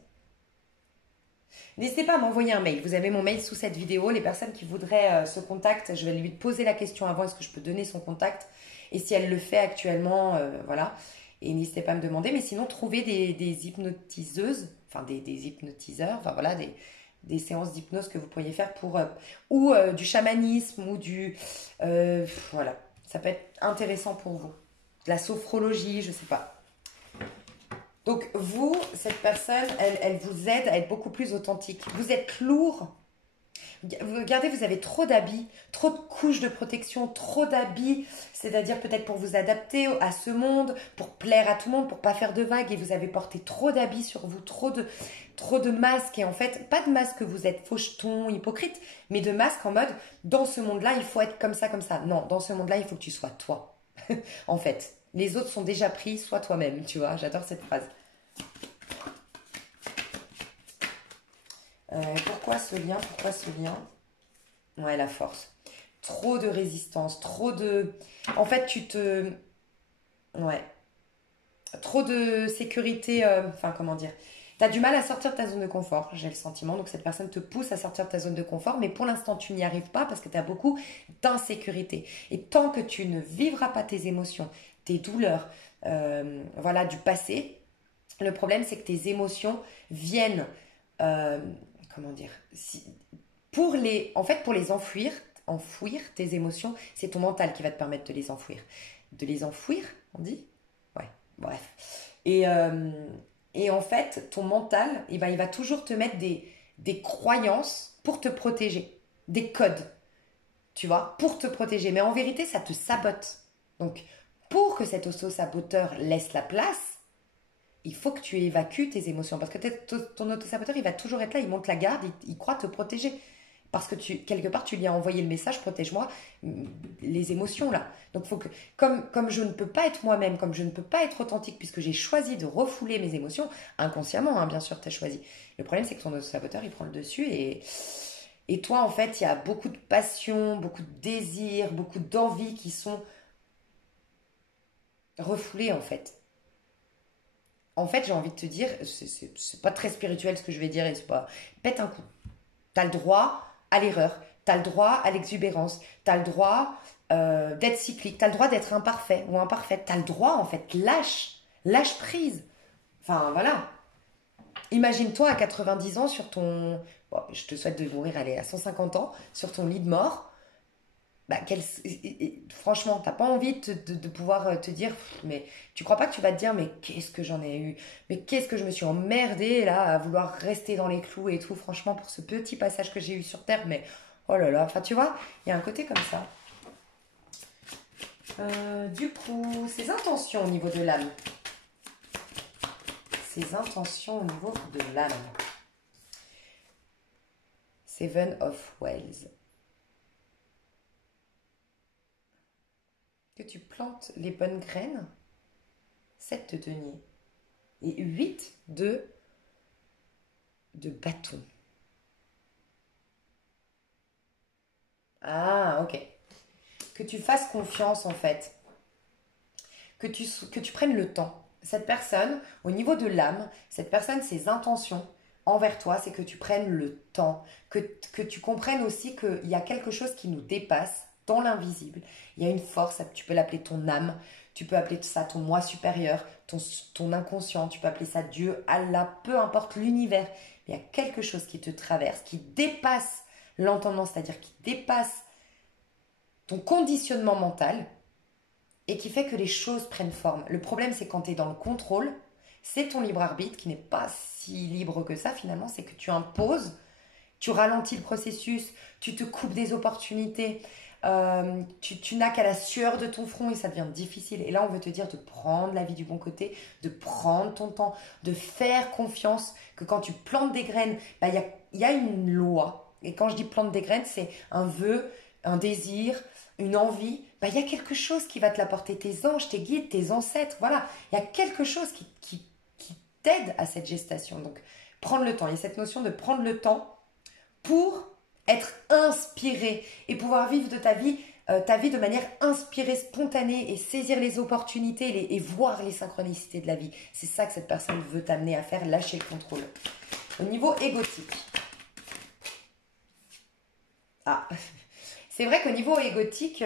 N'hésitez pas à m'envoyer un mail. Vous avez mon mail sous cette vidéo. Les personnes qui voudraient ce contact, je vais lui poser la question avant, est-ce que je peux donner son contact? Et si elle le fait actuellement, voilà. Et n'hésitez pas à me demander. Mais sinon, trouvez des hypnotiseuses, enfin des hypnotiseurs, enfin voilà, des séances d'hypnose que vous pourriez faire pour ou du chamanisme ou voilà, ça peut être intéressant pour vous. De la sophrologie, je sais pas. Donc vous, cette personne, elle vous aide à être beaucoup plus authentique. Vous êtes lourd. Regardez, vous avez trop d'habits, trop de couches de protection, trop d'habits, c'est-à-dire peut-être pour vous adapter à ce monde, pour plaire à tout le monde, pour pas faire de vagues, et vous avez porté trop d'habits sur vous, trop de masques, et en fait, pas de masques que vous êtes faucheton, hypocrite, mais de masques en mode, dans ce monde-là, il faut être comme ça, comme ça. Non, dans ce monde-là, il faut que tu sois toi. En fait, les autres sont déjà pris, sois toi-même, tu vois, j'adore cette phrase. Pourquoi ce lien? Pourquoi ce lien? Ouais, la force. Trop de résistance, trop de... En fait, Ouais. Trop de sécurité, enfin, comment dire? T'as du mal à sortir de ta zone de confort, j'ai le sentiment. Donc, cette personne te pousse à sortir de ta zone de confort, mais pour l'instant, tu n'y arrives pas parce que tu as beaucoup d'insécurité. Et tant que tu ne vivras pas tes émotions, tes douleurs, voilà, du passé, le problème, c'est que tes émotions viennent... euh, comment dire, en fait, pour les enfouir tes émotions, c'est ton mental qui va te permettre de les enfouir. De les enfouir, on dit? Ouais, bref. Et en fait, ton mental, eh ben, il va toujours te mettre des croyances pour te protéger, des codes, tu vois, pour te protéger. Mais en vérité, ça te sabote. Donc, pour que cet auto-saboteur laisse la place, il faut que tu évacues tes émotions. Parce que ton autosaboteur, il va toujours être là, il monte la garde, il croit te protéger. Parce que quelque part, tu lui as envoyé le message, protège-moi, les émotions là. Donc, faut que, comme je ne peux pas être moi-même, comme je ne peux pas être authentique, puisque j'ai choisi de refouler mes émotions, inconsciemment, hein, bien sûr, tu as choisi. Le problème, c'est que ton autosaboteur, il prend le dessus et toi, en fait, il y a beaucoup de passion, beaucoup de désir, beaucoup d'envie qui sont refoulées, en fait. En fait, j'ai envie de te dire, c'est pas très spirituel ce que je vais dire, et c'est pas... Pète un coup. T'as le droit à l'erreur, t'as le droit à l'exubérance, t'as le droit d'être cyclique, t'as le droit d'être imparfait ou imparfaite, t'as le droit, en fait, lâche prise. Enfin, voilà. Imagine-toi à 90 ans sur ton... Bon, je te souhaite de mourir, allez, à 150 ans, sur ton lit de mort. Bah, franchement, t'as pas envie de pouvoir te dire, mais tu crois pas que tu vas te dire, mais qu'est-ce que j'en ai eu, mais qu'est-ce que je me suis emmerdée là à vouloir rester dans les clous et tout, franchement, pour ce petit passage que j'ai eu sur Terre, mais oh là là, enfin tu vois, il y a un côté comme ça. Du coup, ses intentions au niveau de l'âme. Ses intentions au niveau de l'âme. Seven of Wells. Que tu plantes les bonnes graines, 7 de denier et 8 de bâton. Ah, ok. Que tu fasses confiance en fait. Que tu prennes le temps. Cette personne, au niveau de l'âme, cette personne, ses intentions envers toi, c'est que tu prennes le temps. Que tu comprennes aussi qu'il y a quelque chose qui nous dépasse dans l'invisible. Il y a une force, tu peux l'appeler ton âme, tu peux appeler ça ton moi supérieur, ton inconscient, tu peux appeler ça Dieu, Allah, peu importe l'univers. Il y a quelque chose qui te traverse, qui dépasse l'entendement, c'est-à-dire qui dépasse ton conditionnement mental et qui fait que les choses prennent forme. Le problème, c'est quand tu es dans le contrôle, c'est ton libre arbitre qui n'est pas si libre que ça finalement, c'est que tu imposes, tu ralentis le processus, tu te coupes des opportunités, tu n'as qu'à la sueur de ton front et ça devient difficile. Et là, on veut te dire de prendre la vie du bon côté, de prendre ton temps, de faire confiance que quand tu plantes des graines, bah, y a une loi. Et quand je dis plante des graines, c'est un vœu, un désir, une envie. Bah, y a quelque chose qui va te l'apporter, tes anges, tes guides, tes ancêtres. Voilà, il y a quelque chose qui t'aide à cette gestation. Donc, prendre le temps. Il y a cette notion de prendre le temps pour être inspiré et pouvoir vivre de ta vie de manière inspirée, spontanée et saisir les opportunités et voir les synchronicités de la vie. C'est ça que cette personne veut t'amener à faire, lâcher le contrôle. Au niveau égotique. Ah, c'est vrai qu'au niveau égotique,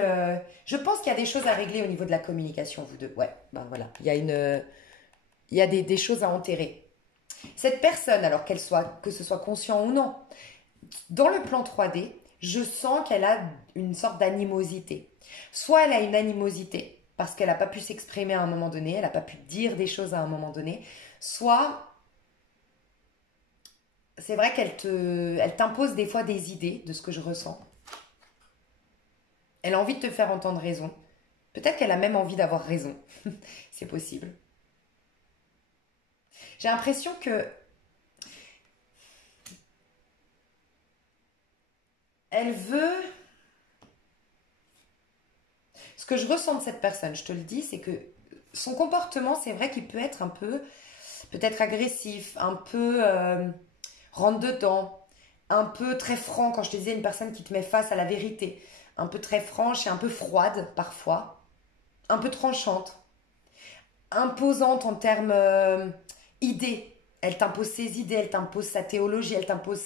je pense qu'il y a des choses à régler au niveau de la communication, vous deux. Ouais, ben voilà. Il y a des choses à enterrer. Cette personne, alors que ce soit conscient ou non, dans le plan 3D, je sens qu'elle a une sorte d'animosité. Soit elle a une animosité parce qu'elle n'a pas pu s'exprimer à un moment donné, elle n'a pas pu dire des choses à un moment donné, soit c'est vrai elle t'impose des fois des idées de ce que je ressens. Elle a envie de te faire entendre raison. Peut-être qu'elle a même envie d'avoir raison. C'est possible. J'ai l'impression que elle veut. Ce que je ressens de cette personne, je te le dis, c'est que son comportement, c'est vrai qu'il peut être un peu, peut-être agressif, un peu rentre dedans, un peu très franc, quand je te disais une personne qui te met face à la vérité, un peu très franche et un peu froide parfois, un peu tranchante, imposante en termes idées. Elle t'impose ses idées, elle t'impose sa théologie, elle t'impose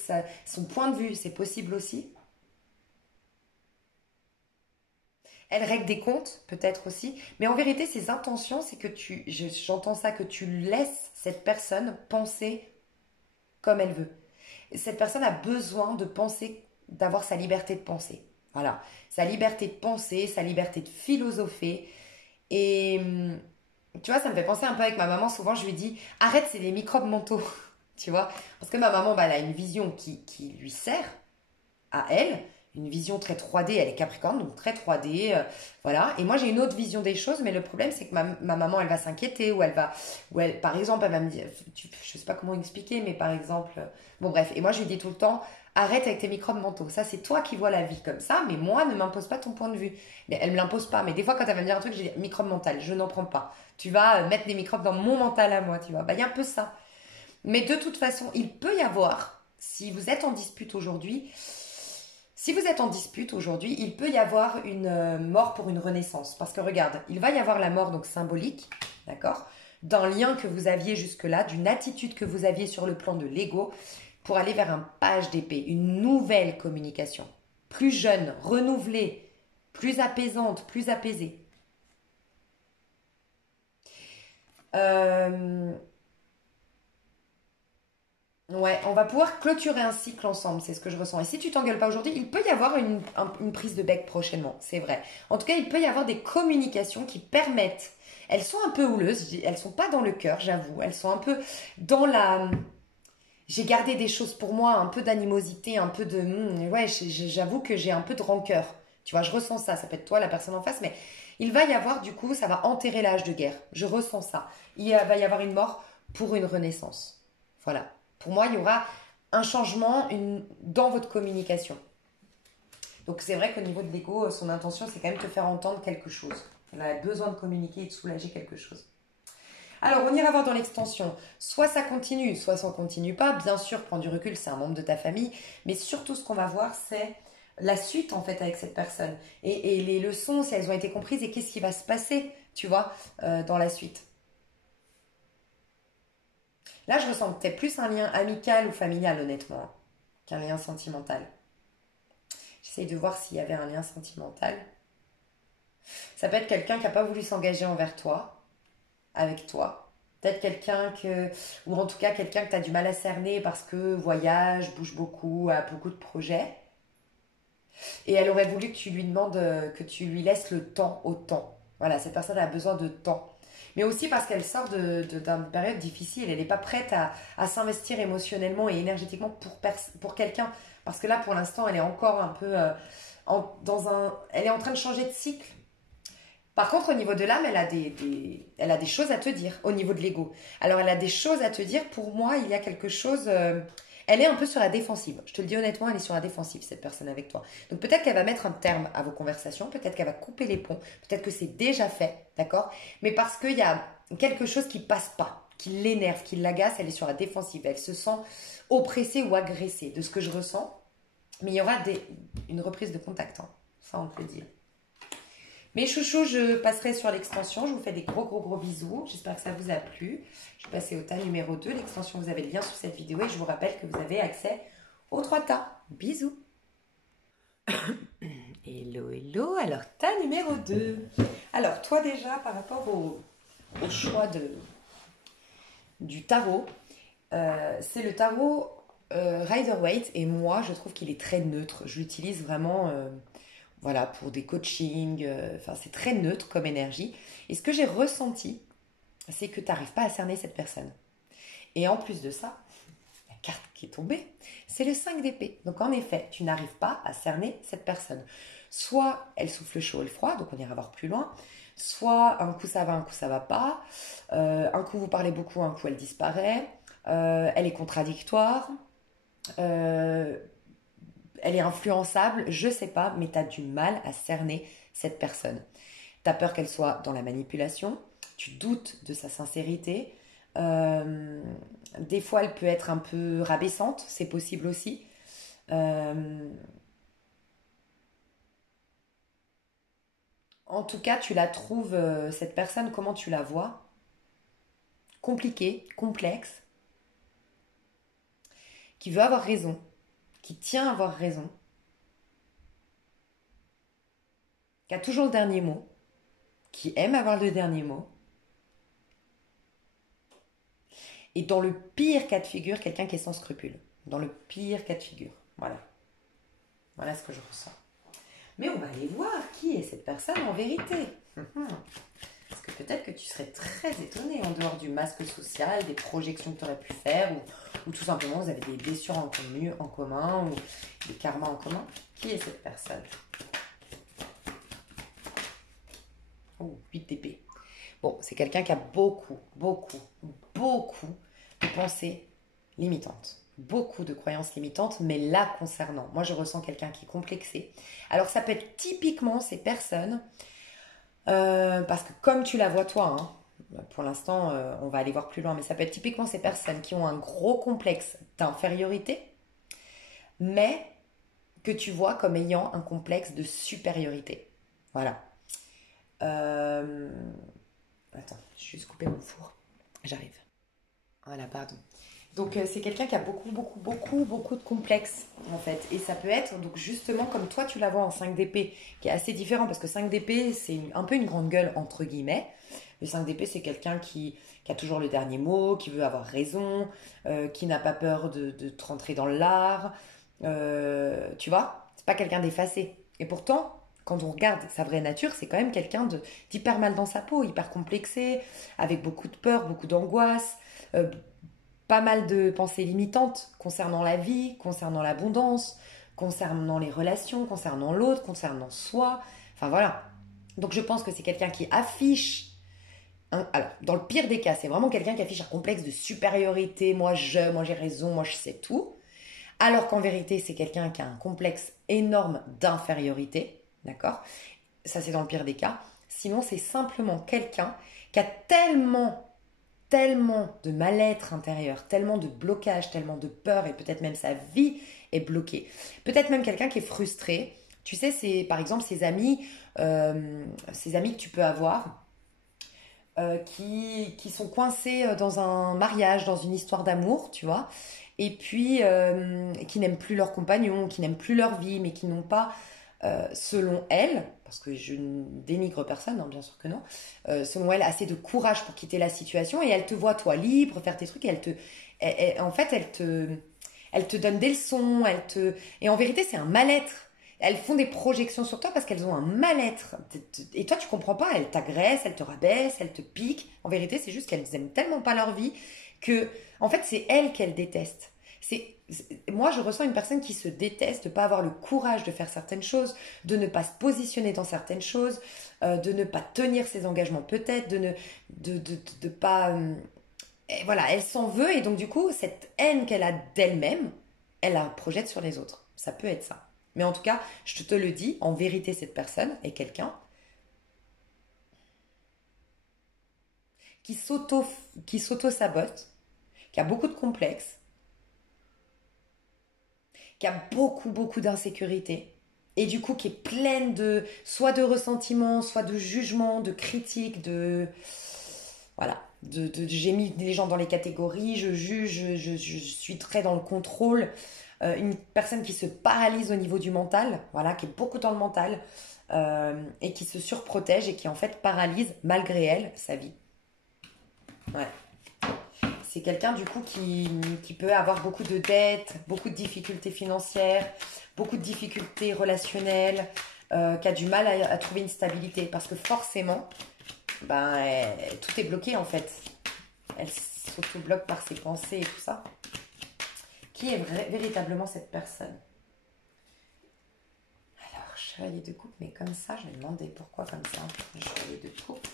son point de vue, c'est possible aussi. Elle règle des comptes, peut-être aussi. Mais en vérité, ses intentions, c'est que j'entends ça, que tu laisses cette personne penser comme elle veut. Cette personne a besoin de penser, d'avoir sa liberté de penser. Voilà. Sa liberté de penser, sa liberté de philosopher. Et tu vois, ça me fait penser un peu avec ma maman. Souvent, je lui dis, arrête, c'est des microbes mentaux. Tu vois? Parce que ma maman, bah, elle a une vision qui lui sert à elle, une vision très 3D, elle est Capricorne, donc très 3D, voilà. Et moi, j'ai une autre vision des choses, mais le problème, c'est que ma maman, elle va s'inquiéter, par exemple, elle va me dire, je sais pas comment expliquer, mais par exemple, bon bref, et moi, je lui dis tout le temps, arrête avec tes microbes mentaux, ça, c'est toi qui vois la vie comme ça, mais moi, ne m'impose pas ton point de vue. Mais elle me l'impose pas, mais des fois, quand elle va me dire un truc, j'ai dit, microbe mental, je n'en prends pas. Tu vas mettre des microbes dans mon mental à moi, tu vois. Bah, il y a un peu ça. Mais de toute façon, il peut y avoir, si vous êtes en dispute aujourd'hui, il peut y avoir une mort pour une renaissance. Parce que regarde, il va y avoir la mort donc symbolique, d'accord, d'un lien que vous aviez jusque-là, d'une attitude que vous aviez sur le plan de l'ego, pour aller vers un page d'épée, une nouvelle communication, plus jeune, renouvelée, plus apaisante, plus apaisée. Euh, Ouais, on va pouvoir clôturer un cycle ensemble, c'est ce que je ressens. Et si tu t'engueules pas aujourd'hui, il peut y avoir une prise de bec prochainement, c'est vrai. En tout cas, il peut y avoir des communications qui permettent. Elles sont un peu houleuses, elles sont pas dans le cœur, j'avoue. Elles sont un peu dans la. J'ai gardé des choses pour moi, un peu d'animosité, un peu de. Ouais, j'avoue que j'ai un peu de rancœur. Tu vois, je ressens ça. Ça peut être toi, la personne en face, mais il va y avoir, du coup, ça va enterrer l'âge de guerre. Je ressens ça. Va y avoir une mort pour une renaissance. Voilà. Pour moi, il y aura un changement dans votre communication. Donc c'est vrai qu'au niveau de l'ego, son intention, c'est quand même de te faire entendre quelque chose. Elle a besoin de communiquer et de soulager quelque chose. Alors, on ira voir dans l'extension. Soit ça continue, soit ça ne continue pas. Bien sûr, prendre du recul, c'est un membre de ta famille. Mais surtout, ce qu'on va voir, c'est la suite, en fait, avec cette personne. Et les leçons, si elles ont été comprises, et qu'est-ce qui va se passer, tu vois, dans la suite. Là, je ressens peut-être plus un lien amical ou familial, honnêtement, hein, qu'un lien sentimental. J'essaye de voir s'il y avait un lien sentimental. Ça peut être quelqu'un qui n'a pas voulu s'engager envers toi, avec toi. Peut-être quelqu'un que, ou en tout cas quelqu'un que tu as du mal à cerner parce que voyage, bouge beaucoup, a beaucoup de projets. Et elle aurait voulu que tu lui demandes, que tu lui laisses le temps au temps. Voilà, cette personne a besoin de temps. Mais aussi parce qu'elle sort d'une période difficile. Elle n'est pas prête à s'investir émotionnellement et énergétiquement pour quelqu'un. Parce que là, pour l'instant, elle est encore un peu elle est en train de changer de cycle. Par contre, au niveau de l'âme, elle a des choses à te dire au niveau de l'ego. Alors, elle a des choses à te dire. Pour moi, il y a quelque chose. Elle est un peu sur la défensive. Je te le dis honnêtement, elle est sur la défensive, cette personne avec toi. Donc, peut-être qu'elle va mettre un terme à vos conversations. Peut-être qu'elle va couper les ponts. Peut-être que c'est déjà fait. D'accord? Mais parce qu'il y a quelque chose qui passe pas, qui l'énerve, qui l'agace, elle est sur la défensive. Elle se sent oppressée ou agressée de ce que je ressens. Mais il y aura une reprise de contact. Hein. Ça, on peut le dire. Mes chouchous, je passerai sur l'extension. Je vous fais des gros, gros, gros bisous. J'espère que ça vous a plu. Je vais passer au tas numéro 2. L'extension, vous avez le lien sous cette vidéo. Et je vous rappelle que vous avez accès aux 3 tas. Bisous. Hello, hello. Alors, tas numéro 2. Alors, toi déjà, par rapport au choix du tarot, c'est le tarot Rider-Waite. Et moi, je trouve qu'il est très neutre. Je l'utilise vraiment... voilà, pour des coachings, enfin c'est très neutre comme énergie. Et ce que j'ai ressenti, c'est que tu n'arrives pas à cerner cette personne. Et en plus de ça, la carte qui est tombée, c'est le 5 d'épée. Donc en effet, tu n'arrives pas à cerner cette personne. Soit elle souffle chaud et le froid, donc on ira voir plus loin. Soit un coup ça va, un coup ça va pas. Un coup vous parlez beaucoup, un coup elle disparaît. Elle est contradictoire. Elle est influençable, je sais pas, mais tu as du mal à cerner cette personne. Tu as peur qu'elle soit dans la manipulation, tu doutes de sa sincérité. Des fois, elle peut être un peu rabaissante, c'est possible aussi. En tout cas, tu la trouves, cette personne, comment tu la vois? Compliquée, complexe, qui veut avoir raison, qui tient à avoir raison, qui a toujours le dernier mot, qui aime avoir le dernier mot. Et dans le pire cas de figure, quelqu'un qui est sans scrupule. Dans le pire cas de figure. Voilà. Voilà ce que je ressens. Mais on va aller voir qui est cette personne en vérité. Parce que peut-être que tu serais très étonné en dehors du masque social, des projections que tu aurais pu faire, ou tout simplement vous avez des blessures en commun, ou des karmas en commun. Qui est cette personne? Oh, 8 d'épée. Bon, c'est quelqu'un qui a beaucoup de pensées limitantes. Beaucoup de croyances limitantes, mais là concernant. Moi, je ressens quelqu'un qui est complexé. Alors, ça peut être typiquement ces personnes, parce que comme tu la vois toi, hein, pour l'instant, on va aller voir plus loin, mais ça peut être typiquement ces personnes qui ont un gros complexe d'infériorité, mais que tu vois comme ayant un complexe de supériorité. Voilà. Attends, je vais juste couper mon four. J'arrive. Voilà, pardon. Donc c'est quelqu'un qui a beaucoup de complexes en fait. Et ça peut être donc justement comme toi tu la vois en 5 d'épée, qui est assez différent parce que 5 d'épée c'est un peu une grande gueule entre guillemets. Le 5 d'épée c'est quelqu'un qui a toujours le dernier mot, qui veut avoir raison, qui n'a pas peur de te rentrer dans l'art. Tu vois, c'est pas quelqu'un d'effacé. Et pourtant, quand on regarde sa vraie nature, c'est quand même quelqu'un d'hyper mal dans sa peau, hyper complexé, avec beaucoup de peur, beaucoup d'angoisse. Pas mal de pensées limitantes concernant la vie, concernant l'abondance, concernant les relations, concernant l'autre, concernant soi. Enfin voilà. Donc je pense que c'est quelqu'un qui affiche... alors, dans le pire des cas, c'est vraiment quelqu'un qui affiche un complexe de supériorité. Moi j'ai raison, moi je sais tout. Alors qu'en vérité, c'est quelqu'un qui a un complexe énorme d'infériorité. D'accord? Ça, c'est dans le pire des cas. Sinon, c'est simplement quelqu'un qui a tellement de mal-être intérieur, tellement de blocage, tellement de peur et peut-être même sa vie est bloquée. Peut-être même quelqu'un qui est frustré. Tu sais, c'est par exemple ces amis que tu peux avoir qui sont coincés dans un mariage, dans une histoire d'amour, tu vois, et puis qui n'aiment plus leur compagnon, qui n'aiment plus leur vie, mais qui n'ont pas selon elle, parce que je ne dénigre personne, hein, bien sûr que non, selon elle, assez de courage pour quitter la situation et elle te voit, toi, libre, faire tes trucs et en fait, elle te donne des leçons, et en vérité, c'est un mal-être. Elles font des projections sur toi parce qu'elles ont un mal-être. Et toi, tu comprends pas, elles t'agressent, elles te rabaissent, elles te piquent. En vérité, c'est juste qu'elles aiment tellement pas leur vie que, en fait, c'est elles qu'elles détestent. Moi, je ressens une personne qui se déteste de ne pas avoir le courage de faire certaines choses, de ne pas se positionner dans certaines choses, de ne pas tenir ses engagements peut-être, de pas... et voilà, elle s'en veut et donc du coup, cette haine qu'elle a d'elle-même, elle la projette sur les autres. Ça peut être ça. Mais en tout cas, je te le dis, en vérité, cette personne est quelqu'un qui s'auto-sabote, qui a beaucoup de complexes, qui a beaucoup d'insécurité, et du coup qui est pleine de soit de ressentiment, soit de jugement, de critique, de voilà, j'ai mis les gens dans les catégories, je juge, je suis très dans le contrôle. Une personne qui se paralyse au niveau du mental, voilà, qui est beaucoup dans le mental et qui se surprotège et qui en fait paralyse malgré elle sa vie. Ouais. C'est quelqu'un du coup qui peut avoir beaucoup de dettes, beaucoup de difficultés financières, beaucoup de difficultés relationnelles, qui a du mal à trouver une stabilité parce que forcément, tout est bloqué en fait. Elle s'auto-bloque par ses pensées et tout ça. Qui est véritablement cette personne? Alors, chevalier de coupe, mais comme ça, je vais demander pourquoi comme ça. Chevalier de coupe.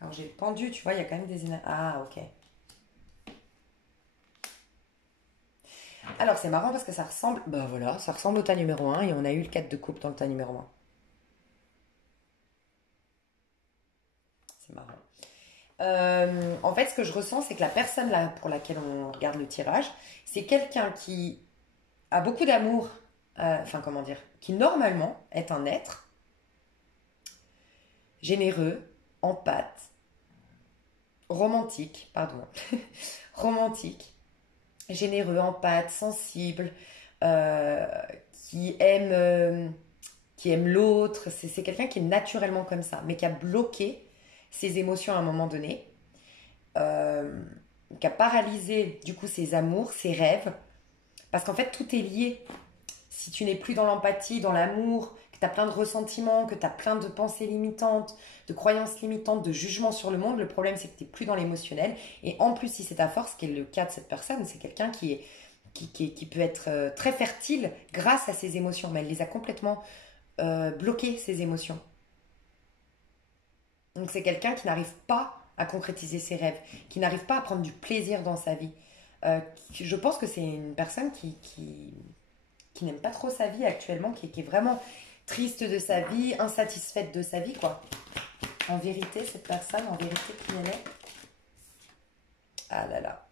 Alors, j'ai pendu, tu vois, il y a quand même des énergies. Ah, ok. Alors, c'est marrant parce que ça ressemble, bah voilà, ça ressemble au tas numéro 1 et on a eu le 4 de coupe dans le tas numéro 1. C'est marrant. En fait, ce que je ressens, c'est que la personne là pour laquelle on regarde le tirage, c'est quelqu'un qui a beaucoup d'amour, enfin comment dire, qui normalement est un être généreux, empathe, romantique, pardon, romantique, généreux, empathe, sensible, euh, qui aime, euh, qui aime l'autre. C'est quelqu'un qui est naturellement comme ça, mais qui a bloqué ses émotions à un moment donné, euh, qui a paralysé du coup ses amours, ses rêves, parce qu'en fait tout est lié. Si tu n'es plus dans l'empathie, dans l'amour, que tu as plein de ressentiments, que tu as plein de pensées limitantes, de croyances limitantes, de jugements sur le monde, le problème c'est que tu n'es plus dans l'émotionnel. Et en plus, si c'est ta force, qui est le cas de cette personne, c'est quelqu'un qui peut être très fertile grâce à ses émotions, mais elle les a complètement bloquées, ses émotions. Donc c'est quelqu'un qui n'arrive pas à concrétiser ses rêves, qui n'arrive pas à prendre du plaisir dans sa vie. Je pense que c'est une personne qui n'aime pas trop sa vie actuellement, qui est vraiment triste de sa vie, insatisfaite de sa vie, quoi. En vérité, cette personne, en vérité, qui elle est? Ah là là.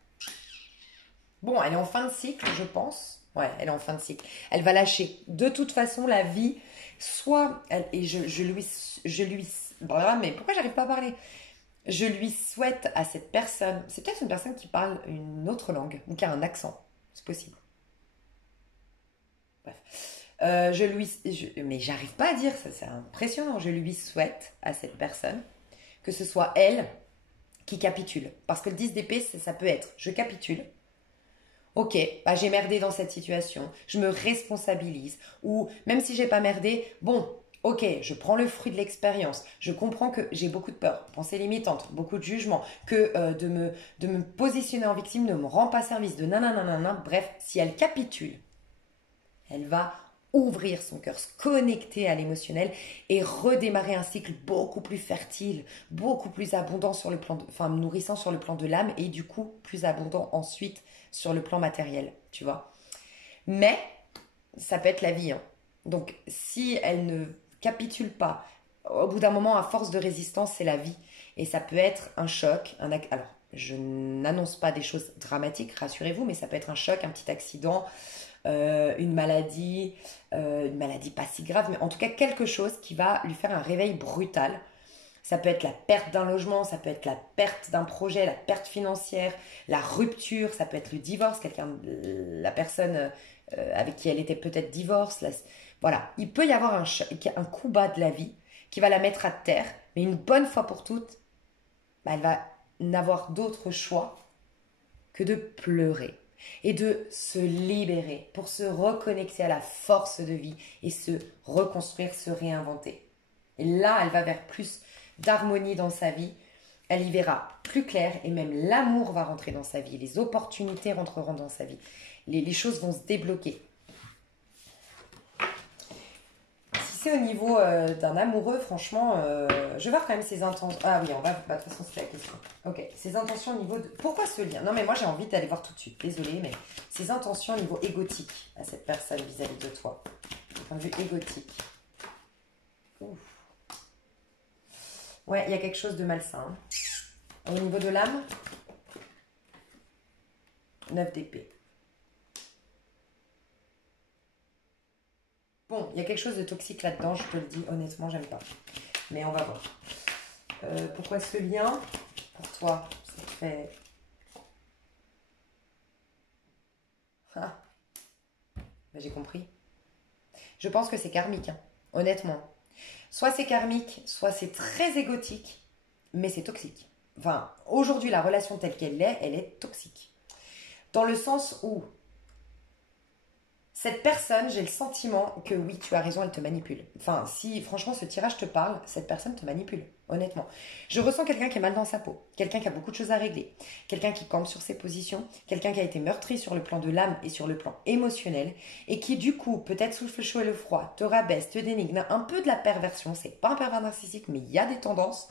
Bon, elle est en fin de cycle, je pense. Ouais, elle est en fin de cycle. Elle va lâcher. De toute façon, la vie, soit... et je lui... Voilà, mais pourquoi j'arrive pas à parler? Je lui souhaite à cette personne... C'est peut-être une personne qui parle une autre langue, ou qui a un accent. C'est possible. Bref. Mais j'arrive pas à dire ça, c'est impressionnant. Je lui souhaite à cette personne que ce soit elle qui capitule. Parce que le 10 d'épée, ça peut être je capitule. Ok, bah j'ai merdé dans cette situation, je me responsabilise. Ou même si j'ai pas merdé, bon, ok, je prends le fruit de l'expérience. Je comprends que j'ai beaucoup de peur, pensées limitantes, beaucoup de jugements, que de me positionner en victime ne me rend pas service, de nanana. Bref, si elle capitule, elle va ouvrir son cœur, se connecter à l'émotionnel et redémarrer un cycle beaucoup plus fertile, beaucoup plus abondant sur le plan, enfin nourrissant sur le plan de l'âme et du coup plus abondant ensuite sur le plan matériel, tu vois. Mais ça peut être la vie, hein. Donc si elle ne capitule pas, au bout d'un moment, à force de résistance, c'est la vie. Et ça peut être un choc, alors je n'annonce pas des choses dramatiques, rassurez-vous, mais ça peut être un choc, un petit accident, une maladie pas si grave, mais en tout cas quelque chose qui va lui faire un réveil brutal. Ça peut être la perte d'un logement, ça peut être la perte d'un projet, la perte financière, la rupture, ça peut être le divorce, la personne avec qui elle était peut-être divorce. Voilà, il peut y avoir un coup bas de la vie qui va la mettre à terre, mais une bonne fois pour toutes, elle va n'avoir d'autre choix que de pleurer et de se libérer pour se reconnecter à la force de vie et se reconstruire, se réinventer. Et là, elle va vers plus d'harmonie dans sa vie. Elle y verra plus clair et même l'amour va rentrer dans sa vie. Les opportunités rentreront dans sa vie. Les choses vont se débloquer. Si c'est au niveau d'un amoureux, franchement, je vais voir quand même ses intentions. Ah oui, on va. Bah, de toute façon, c'est la question. Ok, ses intentions au niveau de. Pourquoi ce lien? Non, mais moi j'ai envie d'aller voir tout de suite. Désolée, mais ses intentions au niveau égotique à cette personne vis-à-vis de toi. Du point de vue égotique. Ouf. Ouais, il y a quelque chose de malsain. Au niveau de l'âme, 9 d'épée. Bon, il y a quelque chose de toxique là-dedans, je te le dis, honnêtement, j'aime pas. Mais on va voir. Pourquoi ce lien, pour toi, ça te fait... Ah, ben, j'ai compris. Je pense que c'est karmique, hein, honnêtement. Soit c'est karmique, soit c'est très égotique, mais c'est toxique. Enfin, aujourd'hui, la relation telle qu'elle est, elle est toxique. Dans le sens où cette personne, j'ai le sentiment que oui, tu as raison, elle te manipule. Enfin, si franchement ce tirage te parle, cette personne te manipule, honnêtement. Je ressens quelqu'un qui est mal dans sa peau, quelqu'un qui a beaucoup de choses à régler, quelqu'un qui campe sur ses positions, quelqu'un qui a été meurtri sur le plan de l'âme et sur le plan émotionnel, et qui du coup, peut-être souffle le chaud et le froid, te rabaisse, te dénigre, un peu de la perversion, c'est pas un pervers narcissique, mais il y a des tendances,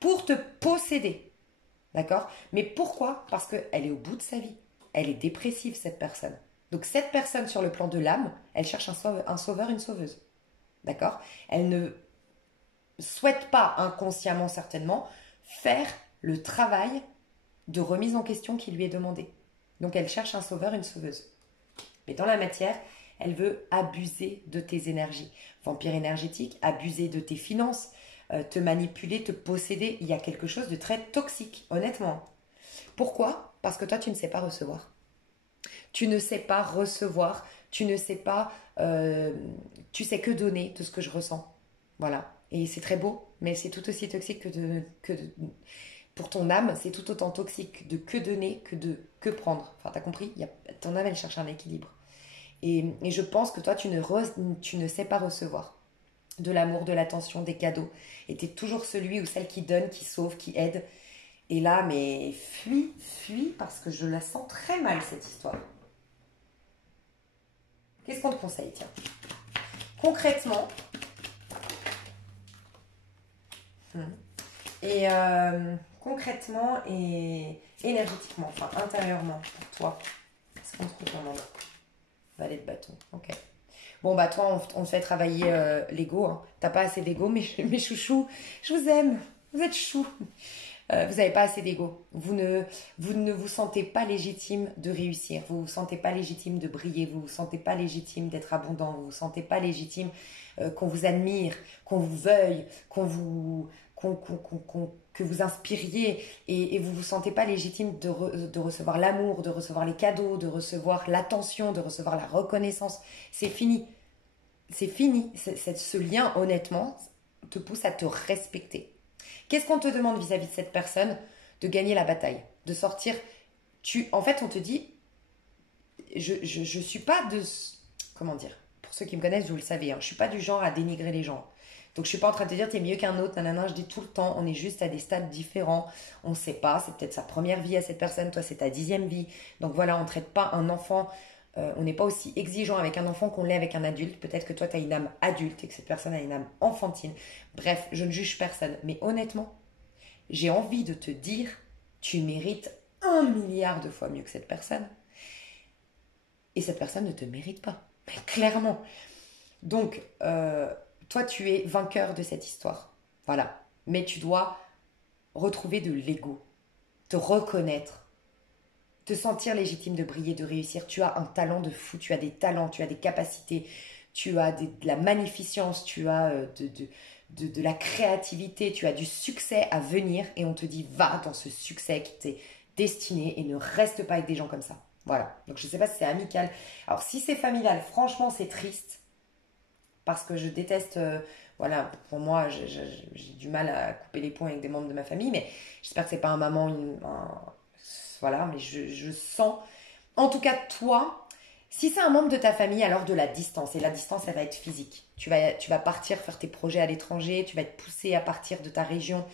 pour te posséder. D'accord? Mais pourquoi? Parce qu'elle est au bout de sa vie. Elle est dépressive, cette personne. Donc cette personne sur le plan de l'âme, elle cherche un sauveur, une sauveuse. D'accord? Elle ne souhaite pas, inconsciemment certainement, faire le travail de remise en question qui lui est demandé. Donc elle cherche un sauveur, une sauveuse. Mais dans la matière, elle veut abuser de tes énergies. Vampire énergétique, abuser de tes finances, te manipuler, te posséder. Il y a quelque chose de très toxique, honnêtement. Pourquoi? Parce que toi, tu ne sais pas recevoir. Tu ne sais pas recevoir, tu ne sais pas, tu sais que donner de ce que je ressens. Voilà. Et c'est très beau, mais c'est tout aussi toxique pour ton âme, c'est tout autant toxique de que donner que prendre. Enfin, t'as compris? Ton âme, elle cherche un équilibre. Et je pense que toi, tu ne sais pas recevoir de l'amour, de l'attention, des cadeaux. Et t'es toujours celui ou celle qui donne, qui sauve, qui aide. Et là, mais fuis, parce que je la sens très mal, cette histoire. Qu'est-ce qu'on te conseille, tiens? Concrètement, concrètement et énergétiquement, enfin intérieurement, pour toi, qu'est-ce qu'on te recommande? Valet de bâton, ok. Bon, bah toi, on te fait travailler l'ego. Hein. T'as pas assez d'ego, mes chouchous, je vous aime, vous êtes chou. Vous n'avez pas assez d'ego. Vous ne vous sentez pas légitime de réussir. Vous ne vous sentez pas légitime de briller. Vous ne vous sentez pas légitime d'être abondant. Vous ne vous sentez pas légitime qu'on vous admire, qu'on vous veuille, que vous inspiriez. Et vous ne vous sentez pas légitime de recevoir l'amour, de recevoir les cadeaux, de recevoir l'attention, de recevoir la reconnaissance. C'est fini. C'est fini. Ce lien, honnêtement, te pousse à te respecter. Qu'est-ce qu'on te demande vis-à-vis de cette personne? De gagner la bataille, de sortir. En fait, on te dit, je suis pas de... Comment dire? Pour ceux qui me connaissent, vous le savez, hein, je suis pas du genre à dénigrer les gens. Donc je suis pas en train de te dire t'es mieux qu'un autre, nanana, je dis tout le temps, on est juste à des stades différents, on sait pas, c'est peut-être sa première vie à cette personne, toi c'est ta 10e vie. Donc voilà, on traite pas un enfant, on n'est pas aussi exigeant avec un enfant qu'on l'est avec un adulte. Peut-être que toi tu as une âme adulte et que cette personne a une âme enfantine. Bref, je ne juge personne, mais honnêtement, j'ai envie de te dire, tu mérites 1 milliard de fois mieux que cette personne. Et cette personne ne te mérite pas, mais clairement. Donc, toi, tu es vainqueur de cette histoire. Voilà. Mais tu dois retrouver de l'ego, te reconnaître, te sentir légitime de briller, de réussir. Tu as un talent de fou, tu as des talents, tu as des capacités, tu as de la magnificence, tu as de la créativité, tu as du succès à venir et on te dit va dans ce succès qui t'est destiné et ne reste pas avec des gens comme ça. Voilà. Donc je ne sais pas si c'est amical. Alors si c'est familial, franchement c'est triste. Parce que je déteste, voilà, pour moi, j'ai du mal à couper les ponts avec des membres de ma famille, mais j'espère que c'est pas un maman, voilà, mais je sens, en tout cas toi, si c'est un membre de ta famille, alors de la distance, et la distance, elle va être physique. Tu vas partir faire tes projets à l'étranger, tu vas être poussé à partir de ta région,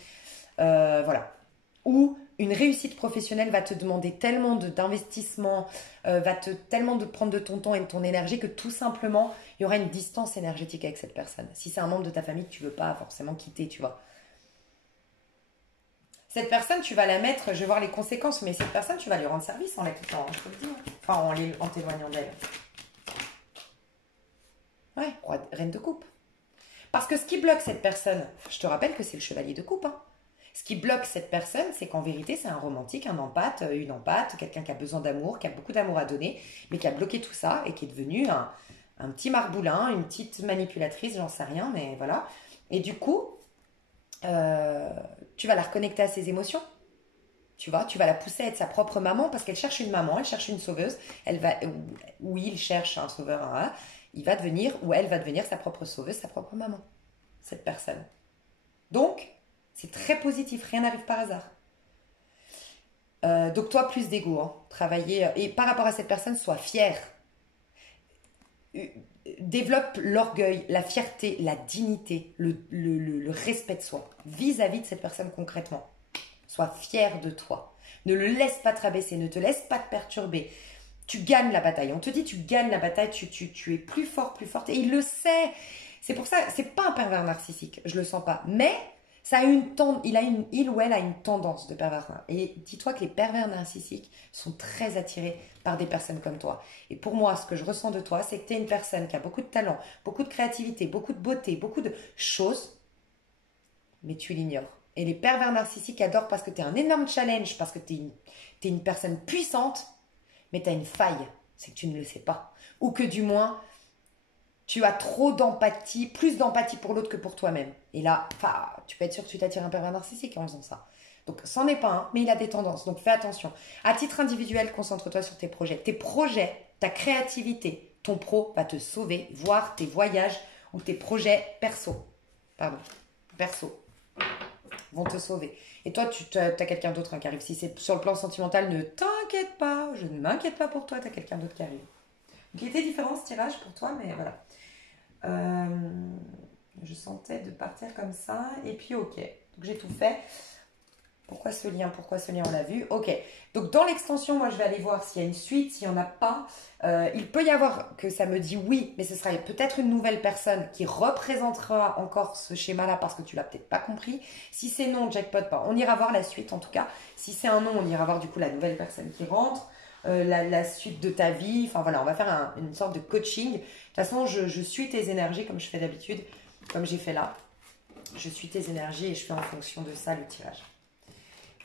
voilà. Ou une réussite professionnelle va te demander tellement d'investissement, tellement de prendre de ton temps et de ton énergie que tout simplement, il y aura une distance énergétique avec cette personne. Si c'est un membre de ta famille que tu ne veux pas forcément quitter, tu vois. Cette personne, tu vas la mettre, je vais voir les conséquences, mais cette personne, tu vas lui rendre service en la quittant, je te le dis. Enfin, en t'éloignant d'elle. Ouais, reine de coupe. Parce que ce qui bloque cette personne, je te rappelle que c'est le chevalier de coupe, hein. Ce qui bloque cette personne, c'est qu'en vérité, c'est un romantique, un empathe, une empathe, quelqu'un qui a besoin d'amour, qui a beaucoup d'amour à donner, mais qui a bloqué tout ça et qui est devenu un petit marboulin, une petite manipulatrice, j'en sais rien, mais voilà. Et du coup, tu vas la reconnecter à ses émotions. Tu vois, tu vas la pousser à être sa propre maman parce qu'elle cherche une maman, elle cherche une sauveuse. Elle va, ou il cherche un sauveur, il va devenir, ou elle va devenir sa propre sauveuse, sa propre maman, cette personne. Donc, c'est très positif, rien n'arrive par hasard. Donc toi, plus d'ego, hein. Travailler, et par rapport à cette personne, sois fier. Développe l'orgueil, la fierté, la dignité, le respect de soi vis-à-vis de cette personne concrètement. Sois fier de toi. Ne le laisse pas te rabaisser, ne te laisse pas te perturber. Tu gagnes la bataille. On te dit tu gagnes la bataille, tu es plus fort, plus forte. Et il le sait. C'est pour ça, c'est pas un pervers narcissique, je le sens pas. Mais ça a il ou elle a une tendance de pervers. Et dis-toi que les pervers narcissiques sont très attirés par des personnes comme toi. Et pour moi, ce que je ressens de toi, c'est que tu es une personne qui a beaucoup de talent, beaucoup de créativité, beaucoup de beauté, beaucoup de choses, mais tu l'ignores. Et les pervers narcissiques adorent parce que tu es un énorme challenge, parce que tu es une personne puissante, mais tu as une faille, c'est que tu ne le sais pas. Ou que du moins, tu as trop d'empathie, plus d'empathie pour l'autre que pour toi-même. Et là, tu peux être sûr que tu t'attires un pervers narcissique en faisant ça. Donc, c'en est pas un, mais il a des tendances. Donc, fais attention. À titre individuel, concentre-toi sur tes projets. Tes projets, ta créativité, ton pro va te sauver, voire tes voyages ou tes projets perso vont te sauver. Et toi, tu as quelqu'un d'autre qui arrive. Si c'est sur le plan sentimental, ne t'inquiète pas. Je ne m'inquiète pas pour toi, tu as quelqu'un d'autre qui arrive. Donc, il était différent ce tirage pour toi, mais voilà. Je sentais de partir comme ça. Et puis, ok. Donc, j'ai tout fait. Pourquoi ce lien, on l'a vu. Ok. Donc, dans l'extension, moi, je vais aller voir s'il y a une suite, s'il n'y en a pas. Il peut y avoir que ça me dit oui, mais ce sera peut-être une nouvelle personne qui représentera encore ce schéma-là parce que tu l'as peut-être pas compris. Si c'est non, jackpot pas. On ira voir la suite en tout cas. Si c'est un non, on ira voir du coup la nouvelle personne qui rentre. La suite de ta vie. Enfin voilà, on va faire une sorte de coaching. De toute façon, je suis tes énergies comme je fais d'habitude, comme j'ai fait là. Je suis tes énergies et je fais en fonction de ça le tirage.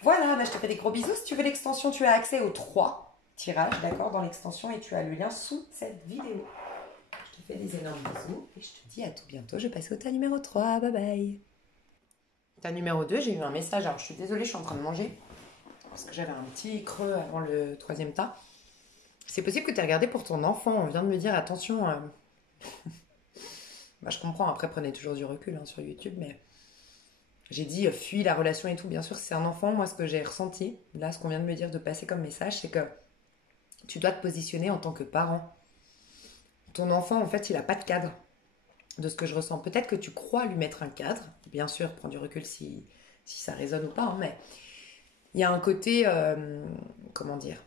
Voilà, je te fais des gros bisous. Si tu veux l'extension, tu as accès aux 3 tirages, d'accord, dans l'extension et tu as le lien sous cette vidéo. Je te fais des énormes bisous et je te dis à tout bientôt. Je passe au tas numéro 3. Bye bye. Tas numéro 2, j'ai eu un message. Alors, je suis désolée, je suis en train de manger parce que j'avais un petit creux avant le 3e tas. C'est possible que tu aies regardé pour ton enfant. On vient de me dire, attention. Je comprends, après, prenez toujours du recul sur YouTube, mais j'ai dit, fuis la relation et tout. Bien sûr, c'est un enfant. Moi, ce que j'ai ressenti, là, ce qu'on vient de me dire, de passer comme message, c'est que tu dois te positionner en tant que parent. Ton enfant, en fait, il n'a pas de cadre de ce que je ressens. Peut-être que tu crois lui mettre un cadre. Bien sûr, prends du recul si ça résonne ou pas, mais il y a un côté, comment dire.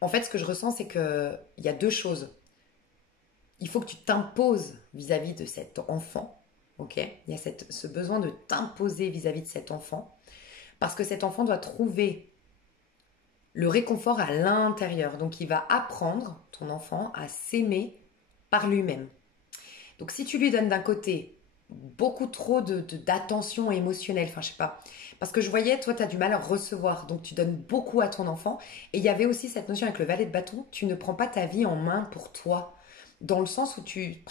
En fait, ce que je ressens, c'est qu'il y a 2 choses. Il faut que tu t'imposes vis-à-vis de cet enfant. Ok, il y a ce besoin de t'imposer vis-à-vis de cet enfant. Parce que cet enfant doit trouver le réconfort à l'intérieur. Donc, il va apprendre, ton enfant, à s'aimer par lui-même. Donc, si tu lui donnes d'un côté beaucoup trop d'attention émotionnelle, je sais pas, parce que je voyais, toi, tu as du mal à recevoir, donc tu donnes beaucoup à ton enfant. Et il y avait aussi cette notion avec le valet de bâton, tu ne prends pas ta vie en main pour toi, dans le sens où tu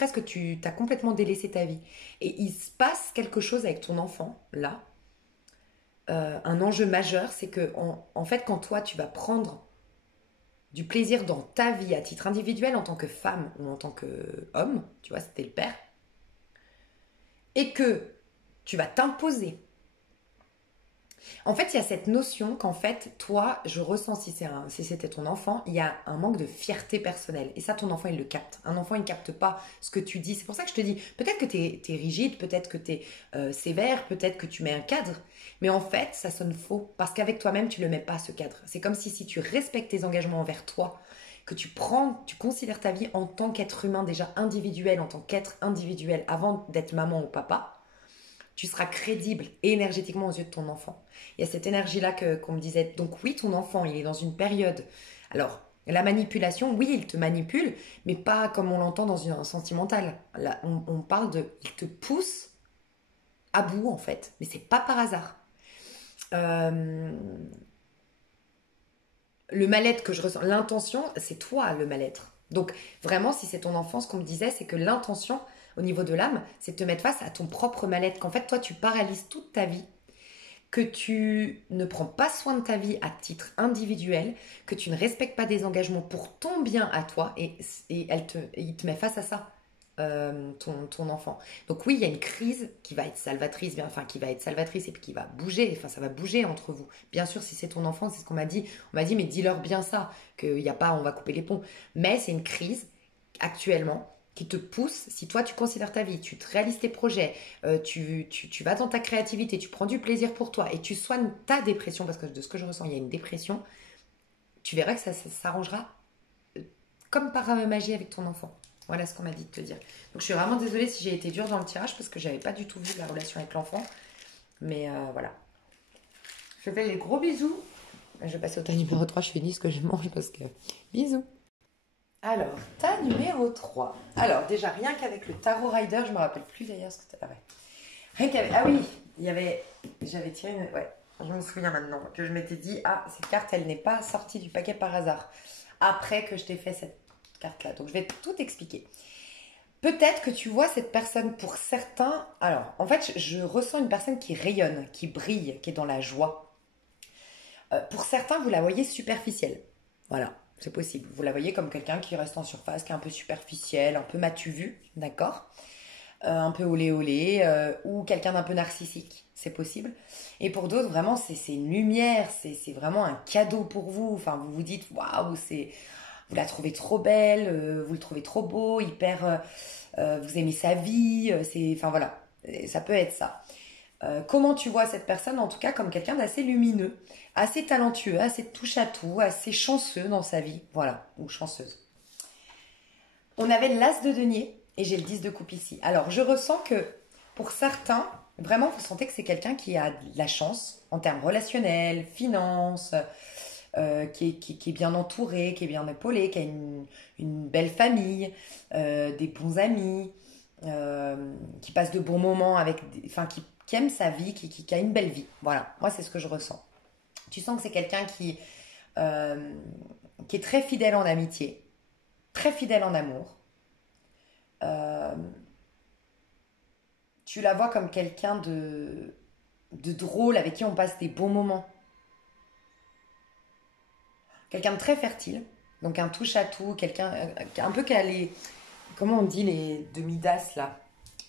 as complètement délaissé ta vie. Et il se passe quelque chose avec ton enfant, là, un enjeu majeur, c'est que en fait, quand toi, tu vas prendre du plaisir dans ta vie à titre individuel en tant que femme ou en tant qu'homme, tu vois, c'était le père, et que tu vas t'imposer. En fait, il y a cette notion qu'en fait, toi, je ressens, si c'était ton enfant, il y a un manque de fierté personnelle. Et ça, ton enfant, il le capte. Un enfant, il ne capte pas ce que tu dis. C'est pour ça que je te dis, peut-être que tu es rigide, peut-être que tu es sévère, peut-être que tu mets un cadre. Mais en fait, ça sonne faux. Parce qu'avec toi-même, tu ne le mets pas, ce cadre. C'est comme si tu respectes tes engagements envers toi, que tu considères ta vie en tant qu'être humain déjà individuel, en tant qu'être individuel, avant d'être maman ou papa, tu seras crédible énergétiquement aux yeux de ton enfant. Il y a cette énergie-là qu'on me disait. Donc oui, ton enfant, il est dans une période. Alors, la manipulation, oui, il te manipule, mais pas comme on l'entend dans un sentimental. Là, on parle de... Il te pousse à bout, en fait. Mais c'est pas par hasard. Le mal-être que je ressens, l'intention, c'est toi le mal-être. Donc vraiment, si c'est ton enfant, ce qu'on me disait, c'est que l'intention au niveau de l'âme, c'est de te mettre face à ton propre mal-être, qu'en fait, toi, tu paralyses toute ta vie, que tu ne prends pas soin de ta vie à titre individuel, que tu ne respectes pas des engagements pour ton bien à toi, et il te met face à ça, ton enfant. Donc oui, il y a une crise qui va être salvatrice, enfin qui va être salvatrice et puis qui va bouger, enfin ça va bouger entre vous. Bien sûr, si c'est ton enfant, c'est ce qu'on m'a dit. On m'a dit, mais dis-leur bien ça, qu'il n'y a pas, on va couper les ponts. Mais c'est une crise actuellement qui te pousse, si toi tu considères ta vie, tu te réalises tes projets, tu vas dans ta créativité, tu prends du plaisir pour toi et tu soignes ta dépression, parce que de ce que je ressens, il y a une dépression, tu verras que ça s'arrangera comme par magie avec ton enfant. Voilà ce qu'on m'a dit de te dire. Donc je suis vraiment désolée si j'ai été dure dans le tirage parce que j'avais pas du tout vu la relation avec l'enfant. Mais voilà. Je fais les gros bisous. Je vais passer au tas numéro 3, je finis ce que je mange parce que... Bisous. Alors, tas numéro 3. Alors, déjà, rien qu'avec le Tarot Rider, je me rappelle plus d'ailleurs ce que tu avais. Rien qu'avec... Ah oui, il y avait... J'avais tiré une... Ouais, je me souviens maintenant que je m'étais dit, ah, cette carte, elle n'est pas sortie du paquet par hasard. Après que je t'ai fait cette carte-là. Donc, je vais tout expliquer. Peut-être que tu vois cette personne pour certains... Alors, en fait, je ressens une personne qui rayonne, qui brille, qui est dans la joie. Pour certains, vous la voyez superficielle. Voilà. C'est possible. Vous la voyez comme quelqu'un qui reste en surface, qui est un peu superficiel, un peu m'as-tu vu, d'accord, un peu olé olé, ou quelqu'un d'un peu narcissique, c'est possible. Et pour d'autres, vraiment, c'est une lumière, c'est vraiment un cadeau pour vous. Enfin, vous vous dites, waouh, vous la trouvez trop belle, vous le trouvez trop beau, hyper, vous aimez sa vie, enfin voilà, ça peut être ça. Comment tu vois cette personne, en tout cas comme quelqu'un d'assez lumineux, assez talentueux, assez touche-à-tout, assez chanceux dans sa vie, voilà, ou chanceuse. On avait l'as de denier et j'ai le 10 de coupe ici. Alors je ressens que pour certains, vraiment vous sentez que c'est quelqu'un qui a de la chance en termes relationnels, finances, qui est bien entouré, qui est bien épaulé, qui a une belle famille, des bons amis, qui passe de bons moments avec, enfin qui aime sa vie, qui a une belle vie. Voilà, moi c'est ce que je ressens. Tu sens que c'est quelqu'un qui est très fidèle en amitié, très fidèle en amour. Tu la vois comme quelqu'un de drôle, avec qui on passe des bons moments. Quelqu'un de très fertile, donc un touche-à-tout, quelqu'un un peu qui a les... Comment on dit les de Midas là?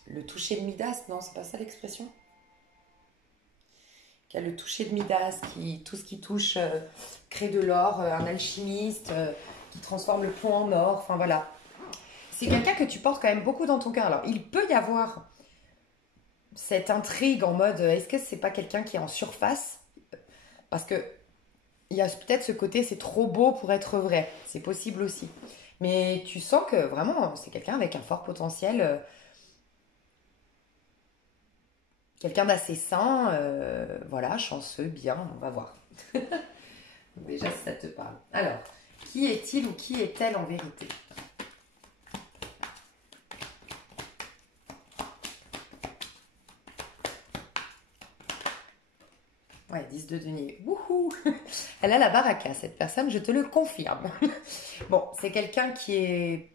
Le toucher de Midas, non, c'est pas ça l'expression? Qui a le toucher de Midas, tout ce qui touche crée de l'or, un alchimiste qui transforme le plomb en or, enfin voilà. C'est quelqu'un que tu portes quand même beaucoup dans ton cœur. Alors, il peut y avoir cette intrigue en mode, est-ce que c'est pas quelqu'un qui est en surface? Parce que il y a peut-être ce côté, c'est trop beau pour être vrai. C'est possible aussi. Mais tu sens que vraiment, c'est quelqu'un avec un fort potentiel, quelqu'un d'assez sain, voilà, chanceux, bien, on va voir. Déjà, si ça te parle. Alors, qui est-il ou qui est-elle en vérité? Ouais, 10 de denier. Wouhou! Elle a la baraka, cette personne, je te le confirme. Bon, c'est quelqu'un qui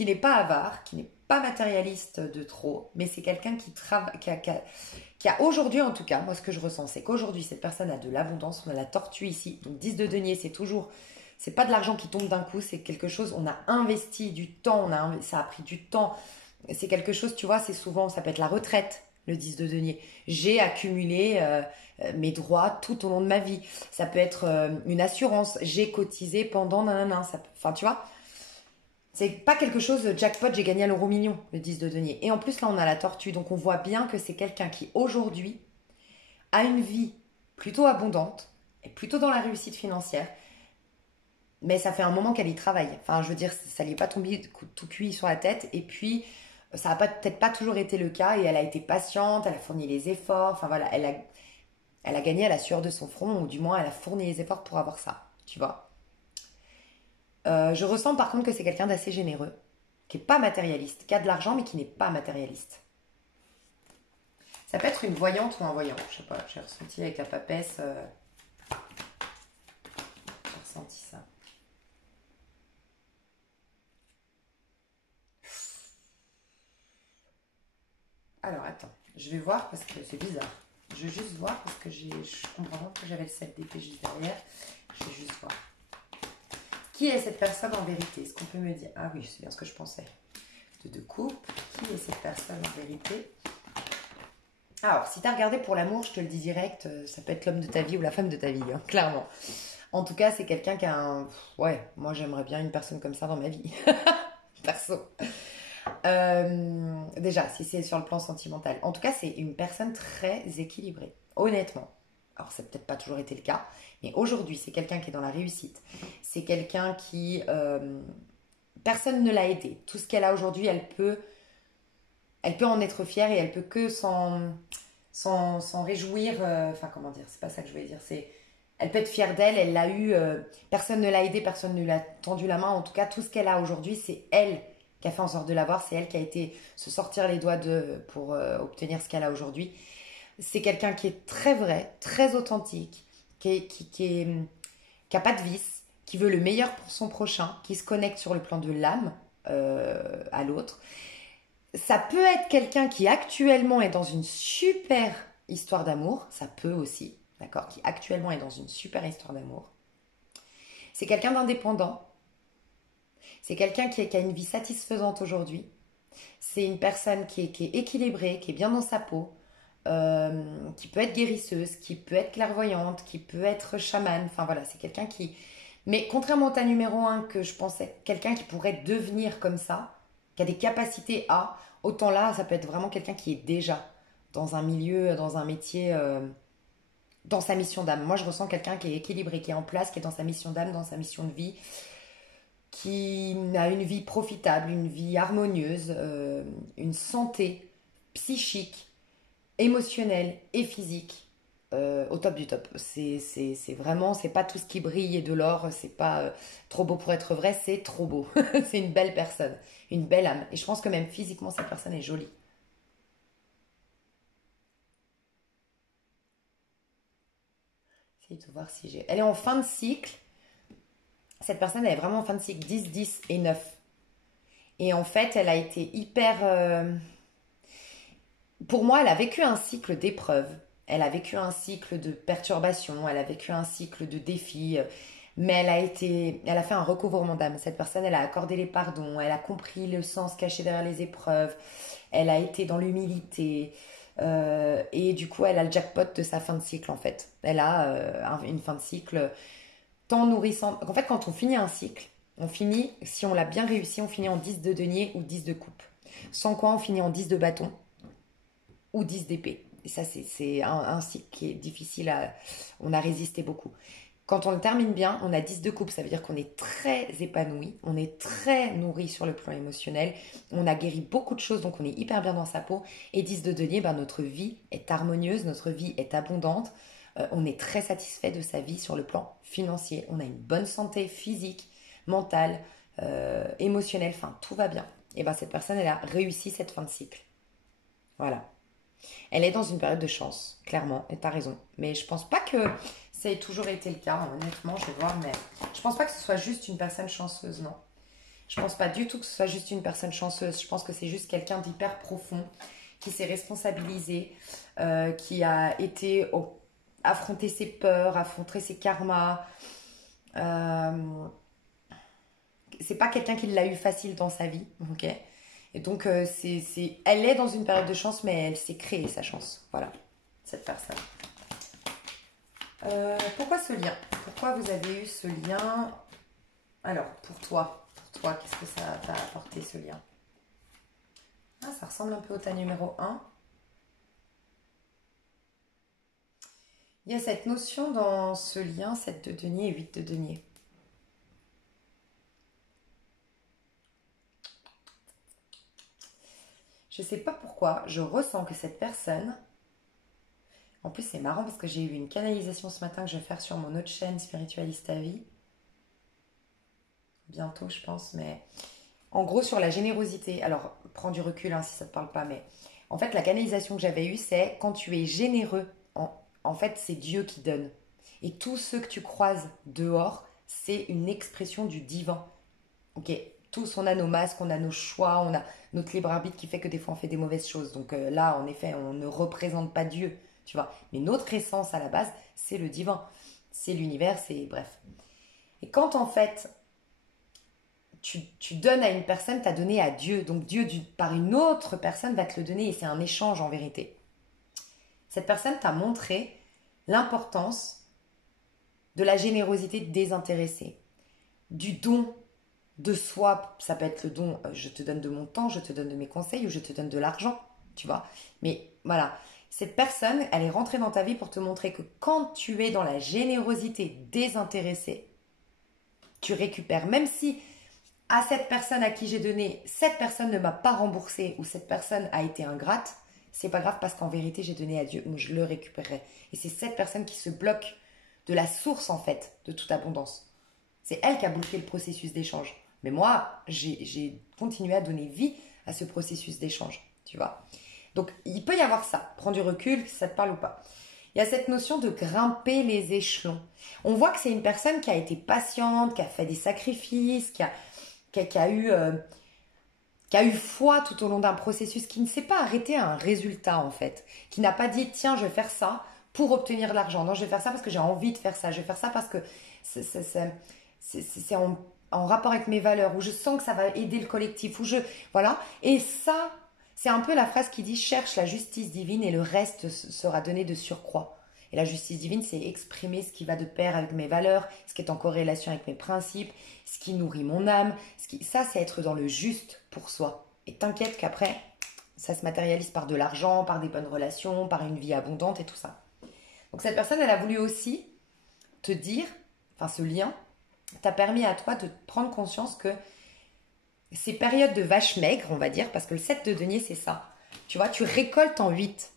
n'est pas avare, qui n'est pas matérialiste de trop, mais c'est quelqu'un qui travaille, qui a aujourd'hui, en tout cas, moi ce que je ressens, c'est qu'aujourd'hui, cette personne a de l'abondance, on a la tortue ici, donc 10 de denier, c'est pas de l'argent qui tombe d'un coup, c'est quelque chose, on a investi du temps, ça a pris du temps, c'est quelque chose, tu vois, c'est souvent, ça peut être la retraite, le 10 de denier. J'ai accumulé mes droits tout au long de ma vie. Ça peut être une assurance. J'ai cotisé pendant nanana. Enfin, tu vois, c'est pas quelque chose de jackpot, j'ai gagné à l'euro million, le 10 de denier. Et en plus, là, on a la tortue. Donc, on voit bien que c'est quelqu'un qui, aujourd'hui, a une vie plutôt abondante, et plutôt dans la réussite financière. Mais ça fait un moment qu'elle y travaille. Enfin, je veux dire, ça lui est pas tombé tout cuit sur la tête. Et puis, ça n'a peut-être pas toujours été le cas. Et elle a été patiente, elle a fourni les efforts. Enfin, voilà, elle a gagné à la sueur de son front. Ou du moins, elle a fourni les efforts pour avoir ça. Tu vois. Je ressens par contre que c'est quelqu'un d'assez généreux. Qui n'est pas matérialiste. Qui a de l'argent, mais qui n'est pas matérialiste. Ça peut être une voyante ou un voyant. Je sais pas, j'ai ressenti avec la papesse. J'ai ressenti ça. Alors, attends. Je vais voir parce que c'est bizarre. Je vais juste voir parce que je comprends pas que j'avais le 7 d'épée juste derrière. Je vais juste voir. Qui est cette personne en vérité? Est-ce qu'on peut me dire? Ah oui, c'est bien ce que je pensais. De coupe. Qui est cette personne en vérité? Alors, si tu as regardé pour l'amour, je te le dis direct, ça peut être l'homme de ta vie ou la femme de ta vie, hein, clairement. En tout cas, c'est quelqu'un qui a un... Ouais, moi j'aimerais bien une personne comme ça dans ma vie. Perso. Déjà, si c'est sur le plan sentimental. En tout cas, c'est une personne très équilibrée. Honnêtement. Alors, ça n'a peut-être pas toujours été le cas. Mais aujourd'hui, c'est quelqu'un qui est dans la réussite. C'est quelqu'un qui... personne ne l'a aidé. Tout ce qu'elle a aujourd'hui, elle peut en être fière et elle peut que s'en réjouir. Enfin, comment dire? C'est pas ça que je voulais dire. Elle peut être fière d'elle. Elle l'a eu. Personne ne l'a aidé. Personne ne lui a tendu la main. En tout cas, tout ce qu'elle a aujourd'hui, c'est elle qui a fait en sorte de l'avoir. C'est elle qui a été se sortir les doigts pour obtenir ce qu'elle a aujourd'hui. C'est quelqu'un qui est très vrai, très authentique, qui a pas de vice, qui veut le meilleur pour son prochain, qui se connecte sur le plan de l'âme à l'autre. Ça peut être quelqu'un qui actuellement est dans une super histoire d'amour, ça peut aussi, d'accord, qui actuellement est dans une super histoire d'amour. C'est quelqu'un d'indépendant, c'est quelqu'un qui a une vie satisfaisante aujourd'hui, c'est une personne qui est équilibrée, qui est bien dans sa peau, qui peut être guérisseuse, qui peut être clairvoyante, qui peut être chamane, enfin voilà, c'est quelqu'un qui... Mais contrairement au tas numéro un que je pensais, quelqu'un qui pourrait devenir comme ça, qui a des capacités à, autant là, ça peut être vraiment quelqu'un qui est déjà dans un milieu, dans un métier, dans sa mission d'âme. Moi, je ressens quelqu'un qui est équilibré, qui est en place, qui est dans sa mission d'âme, dans sa mission de vie, qui a une vie profitable, une vie harmonieuse, une santé psychique, émotionnelle et physique au top du top. C'est vraiment, c'est pas tout ce qui brille et de l'or, c'est pas trop beau pour être vrai, c'est trop beau. C'est une belle personne, une belle âme. Et je pense que même physiquement, cette personne est jolie. Essayez de voir si j'ai... Elle est en fin de cycle. Cette personne, elle est vraiment en fin de cycle 10, 10 et 9. Et en fait, elle a été hyper... Pour moi, elle a vécu un cycle d'épreuves. Elle a vécu un cycle de perturbations. Elle a vécu un cycle de défis. Mais elle a fait un recouvrement d'âme. Cette personne, elle a accordé les pardons. Elle a compris le sens caché derrière les épreuves. Elle a été dans l'humilité. Et du coup, elle a le jackpot de sa fin de cycle, en fait. Elle a une fin de cycle tant nourrissante. En fait, quand on finit un cycle, on finit, si on l'a bien réussi, on finit en 10 de denier ou 10 de coupe. Sans quoi, on finit en 10 de bâton ou 10 d'épée. Et ça, c'est un cycle qui est difficile à... On a résisté beaucoup. Quand on le termine bien, on a 10 de coupe. Ça veut dire qu'on est très épanoui, on est très nourri sur le plan émotionnel, on a guéri beaucoup de choses, donc on est hyper bien dans sa peau. Et 10 de denier, ben, notre vie est harmonieuse, notre vie est abondante. On est très satisfait de sa vie sur le plan financier. On a une bonne santé physique, mentale, émotionnelle, enfin tout va bien. Et ben cette personne, elle a réussi cette fin de cycle. Voilà. Elle est dans une période de chance, clairement, et t'as raison. Mais je pense pas que ça ait toujours été le cas, honnêtement, je vais voir, mais je pense pas que ce soit juste une personne chanceuse, non. Je pense pas du tout que ce soit juste une personne chanceuse. Je pense que c'est juste quelqu'un d'hyper profond, qui s'est responsabilisé, qui a été affronter ses peurs, affronter ses karmas. C'est pas quelqu'un qui l'a eu facile dans sa vie, ok. Et donc, elle est dans une période de chance, mais elle s'est créée sa chance. Voilà, cette personne. Pourquoi ce lien? Pourquoi vous avez eu ce lien? Alors, pour toi, qu'est-ce que ça t'a apporté ce lien? Ah, ça ressemble un peu au tas numéro un. Il y a cette notion dans ce lien, 7 de denier et 8 de denier. Je sais pas pourquoi, je ressens que cette personne... En plus, c'est marrant parce que j'ai eu une canalisation ce matin que je vais faire sur mon autre chaîne Spiritualiste à vie. Bientôt, je pense, mais... En gros, sur la générosité. Alors, prends du recul hein, si ça ne te parle pas, mais... En fait, la canalisation que j'avais eue, c'est quand tu es généreux. En fait, c'est Dieu qui donne. Et tous ceux que tu croises dehors, c'est une expression du divin. Ok, tous, on a nos masques, on a nos choix, on a notre libre arbitre qui fait que des fois on fait des mauvaises choses. Donc là, en effet, on ne représente pas Dieu, tu vois. Mais notre essence à la base, c'est le divin, c'est l'univers, c'est bref. Et quand en fait, tu donnes à une personne, tu as donné à Dieu. Donc Dieu, par une autre personne, va te le donner et c'est un échange en vérité. Cette personne t'a montré l'importance de la générosité désintéressée, du don de soi. Ça peut être le don, je te donne de mon temps, je te donne de mes conseils ou je te donne de l'argent, tu vois. Mais voilà, cette personne, elle est rentrée dans ta vie pour te montrer que quand tu es dans la générosité désintéressée, tu récupères, même si à cette personne à qui j'ai donné, cette personne ne m'a pas remboursé ou cette personne a été ingrate, c'est pas grave parce qu'en vérité j'ai donné à Dieu, donc je le récupérerai. Et c'est cette personne qui se bloque de la source en fait de toute abondance. C'est elle qui a bloqué le processus d'échange. Mais moi, j'ai continué à donner vie à ce processus d'échange, tu vois. Donc il peut y avoir ça, prends du recul, si ça te parle ou pas. Il y a cette notion de grimper les échelons. On voit que c'est une personne qui a été patiente, qui a fait des sacrifices, qui a eu foi tout au long d'un processus, qui ne s'est pas arrêté à un résultat en fait, qui n'a pas dit tiens je vais faire ça pour obtenir de l'argent, non je vais faire ça parce que j'ai envie de faire ça, je vais faire ça parce que c'est en rapport avec mes valeurs, ou je sens que ça va aider le collectif, voilà, et ça c'est un peu la phrase qui dit cherche la justice divine et le reste sera donné de surcroît. Et la justice divine, c'est exprimer ce qui va de pair avec mes valeurs, ce qui est en corrélation avec mes principes, ce qui nourrit mon âme. Ça, c'est être dans le juste pour soi. Et t'inquiète qu'après, ça se matérialise par de l'argent, par des bonnes relations, par une vie abondante et tout ça. Donc cette personne, elle a voulu aussi te dire, enfin ce lien, t'a permis à toi de prendre conscience que ces périodes de vache maigre, on va dire, parce que le 7 de denier, c'est ça. Tu vois, tu récoltes en 8.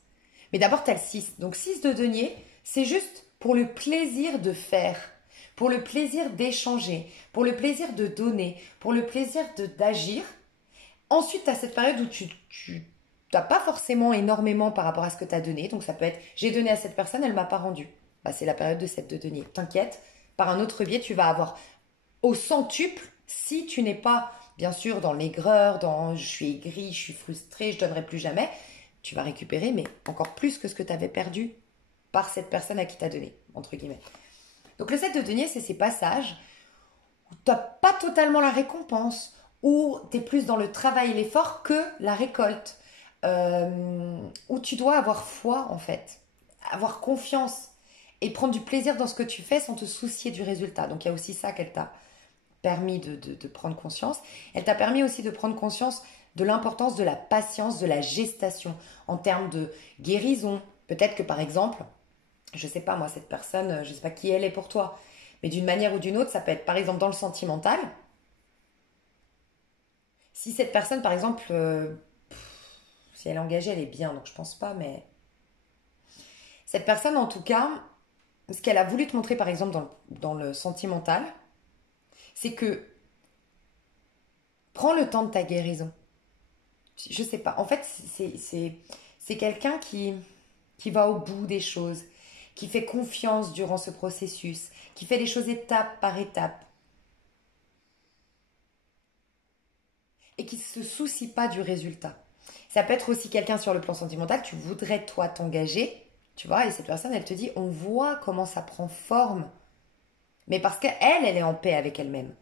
Mais d'abord, tu as le 6. Donc 6 de denier, c'est juste pour le plaisir de faire, pour le plaisir d'échanger, pour le plaisir de donner, pour le plaisir d'agir. Ensuite, tu as cette période où tu n'as pas forcément énormément par rapport à ce que tu as donné. Donc ça peut être, j'ai donné à cette personne, elle ne m'a pas rendu. Bah, c'est la période de 7 de denier. T'inquiète, par un autre biais, tu vas avoir au centuple si tu n'es pas, bien sûr, dans l'aigreur, dans je suis aigri, je suis frustré, je ne donnerai plus jamais. Tu vas récupérer, mais encore plus que ce que tu avais perdu par cette personne à qui tu as donné, entre guillemets. Donc le 7 de denier, c'est ces passages où tu n'as pas totalement la récompense, où tu es plus dans le travail et l'effort que la récolte, où tu dois avoir foi en fait, avoir confiance et prendre du plaisir dans ce que tu fais sans te soucier du résultat. Donc il y a aussi ça qu'elle t'a permis de prendre conscience. Elle t'a permis aussi de prendre conscience de l'importance de la patience, de la gestation en termes de guérison. Peut-être que par exemple, je ne sais pas moi, cette personne, je ne sais pas qui elle est pour toi, mais d'une manière ou d'une autre, ça peut être par exemple dans le sentimental. Si cette personne, par exemple, si elle est engagée, elle est bien, donc je pense pas, mais cette personne en tout cas, ce qu'elle a voulu te montrer par exemple dans le sentimental, c'est que prends le temps de ta guérison. Je sais pas. En fait, c'est quelqu'un qui va au bout des choses, qui fait confiance durant ce processus, qui fait les choses étape par étape et qui ne se soucie pas du résultat. Ça peut être aussi quelqu'un sur le plan sentimental, tu voudrais toi t'engager, tu vois, et cette personne, elle te dit, on voit comment ça prend forme, mais parce qu'elle, elle est en paix avec elle-même.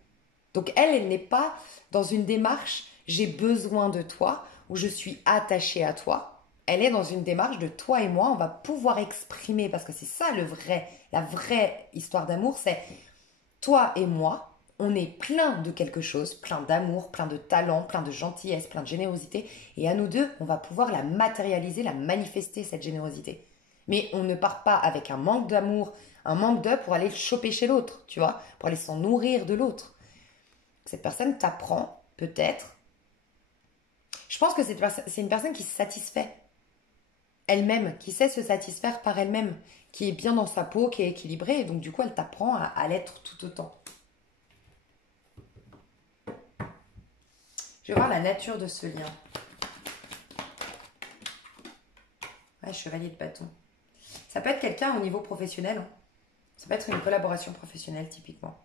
Donc elle n'est pas dans une démarche j'ai besoin de toi ou je suis attachée à toi. Elle est dans une démarche de toi et moi, on va pouvoir exprimer, parce que c'est ça la vraie histoire d'amour, c'est toi et moi, on est plein de quelque chose, plein d'amour, plein de talent, plein de gentillesse, plein de générosité, et à nous deux, on va pouvoir la matérialiser, la manifester, cette générosité. Mais on ne part pas avec un manque d'amour, un manque d'eux pour aller le choper chez l'autre, tu vois, pour aller s'en nourrir de l'autre. Cette personne t'apprend, peut-être. Je pense que c'est une personne qui se satisfait elle-même, qui sait se satisfaire par elle-même, qui est bien dans sa peau, qui est équilibrée, et donc du coup, elle t'apprend à l'être tout autant. Je vais voir la nature de ce lien. Ouais, chevalier de bâton. Ça peut être quelqu'un au niveau professionnel. Hein. Ça peut être une collaboration professionnelle, typiquement.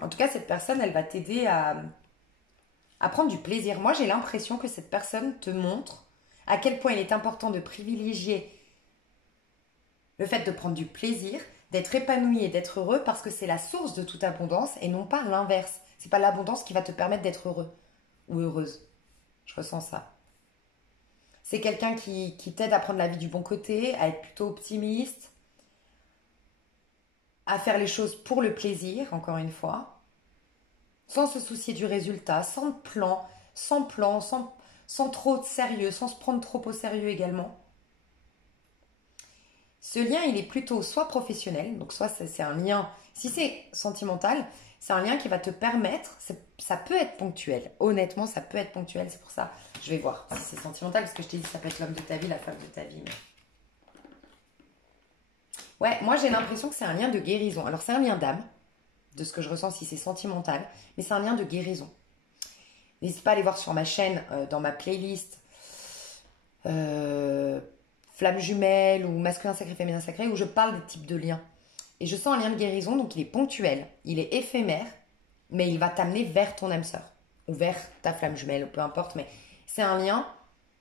En tout cas, cette personne, elle va t'aider à prendre du plaisir. Moi, j'ai l'impression que cette personne te montre à quel point il est important de privilégier le fait de prendre du plaisir, d'être épanoui et d'être heureux parce que c'est la source de toute abondance et non pas l'inverse. C'est pas l'abondance qui va te permettre d'être heureux ou heureuse. Je ressens ça. C'est quelqu'un qui t'aide à prendre la vie du bon côté, à être plutôt optimiste, à faire les choses pour le plaisir, encore une fois, sans se soucier du résultat, sans plan, sans trop de sérieux, sans se prendre trop au sérieux également. Ce lien, il est plutôt soit professionnel, donc soit c'est un lien, si c'est sentimental, c'est un lien qui va te permettre, ça peut être ponctuel, honnêtement, ça peut être ponctuel, c'est pour ça, je vais voir si c'est sentimental, parce que je t'ai dit, ça peut être l'homme de ta vie, la femme de ta vie. Mais... ouais, moi j'ai l'impression que c'est un lien de guérison. Alors c'est un lien d'âme, de ce que je ressens si c'est sentimental, mais c'est un lien de guérison. N'hésite pas à aller voir sur ma chaîne, dans ma playlist, flamme jumelle ou masculin sacré, féminin sacré, où je parle des types de liens. Et je sens un lien de guérison, donc il est ponctuel, il est éphémère, mais il va t'amener vers ton âme sœur, ou vers ta flamme jumelle, ou peu importe, mais c'est un lien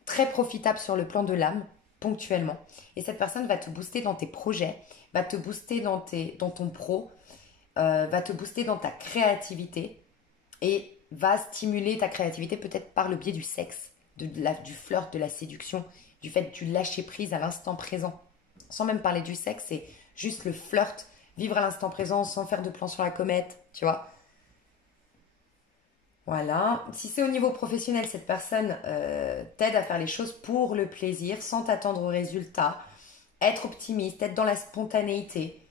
très profitable sur le plan de l'âme, ponctuellement. Et cette personne va te booster dans tes projets, va te booster dans ton pro, va te booster dans ta créativité, et va stimuler ta créativité peut-être par le biais du sexe, du flirt, de la séduction, du fait du lâcher prise à l'instant présent. Sans même parler du sexe, c'est juste le flirt, vivre à l'instant présent sans faire de plan sur la comète, tu vois. Voilà. Si c'est au niveau professionnel, cette personne t'aide à faire les choses pour le plaisir, sans t'attendre au résultat, être optimiste, être dans la spontanéité,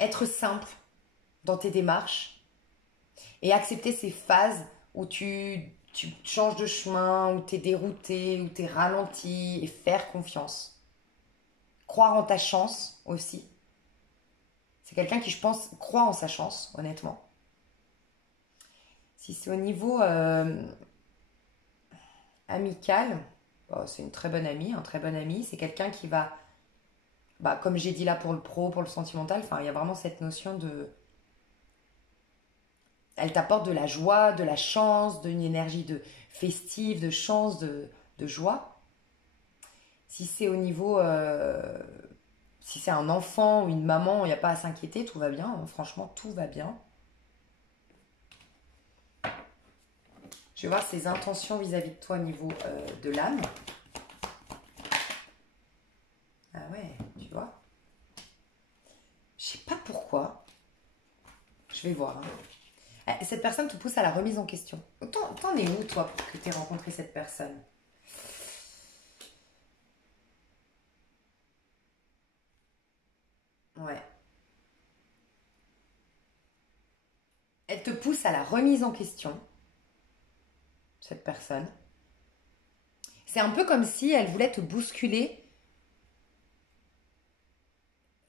être simple dans tes démarches et accepter ces phases où tu changes de chemin, où tu es dérouté, où tu es ralenti et faire confiance. Croire en ta chance aussi. C'est quelqu'un qui, je pense, croit en sa chance, honnêtement. Si c'est au niveau amical, oh, c'est une très bonne amie, un très bon ami. C'est quelqu'un qui va, bah, comme j'ai dit là pour le pro, pour le sentimental, enfin, il y a vraiment cette notion de... Elle t'apporte de la joie, de la chance, d'une énergie de festive, de chance, de joie. Si c'est au niveau... si c'est un enfant ou une maman, il n'y a pas à s'inquiéter, tout va bien. Hein, franchement, tout va bien. Je vais voir ses intentions vis-à-vis de toi au niveau de l'âme. Ah ouais, tu vois. Je sais pas pourquoi. Je vais voir. Hein. Cette personne te pousse à la remise en question. T'en es où, toi, pour que tu aies rencontré cette personne? Ouais. Elle te pousse à la remise en question, cette personne. C'est un peu comme si elle voulait te bousculer,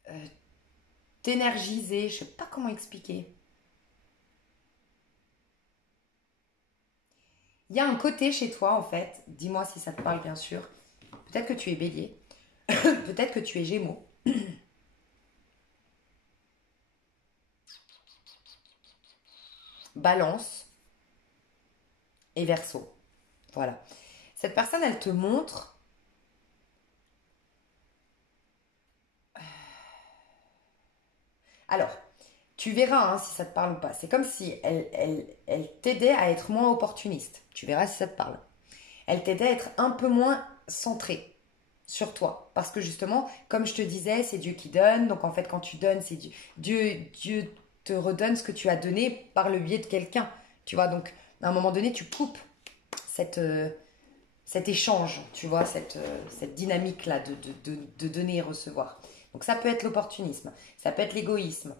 euh, t'énergiser, je sais pas comment expliquer. Il y a un côté chez toi, en fait, dis-moi si ça te parle bien sûr. Peut-être que tu es bélier, peut-être que tu es gémeaux. Balance et verseau. Voilà. Cette personne, elle te montre. Alors, tu verras hein, si ça te parle ou pas. C'est comme si elle t'aidait à être moins opportuniste. Tu verras si ça te parle. Elle t'aidait à être un peu moins centré sur toi. Parce que justement, comme je te disais, c'est Dieu qui donne. Donc en fait, quand tu donnes, c'est Dieu. Dieu te redonne ce que tu as donné par le biais de quelqu'un. Tu vois, donc à un moment donné, tu coupes cet échange, tu vois, cette dynamique-là de donner et recevoir. Donc ça peut être l'opportunisme, ça peut être l'égoïsme,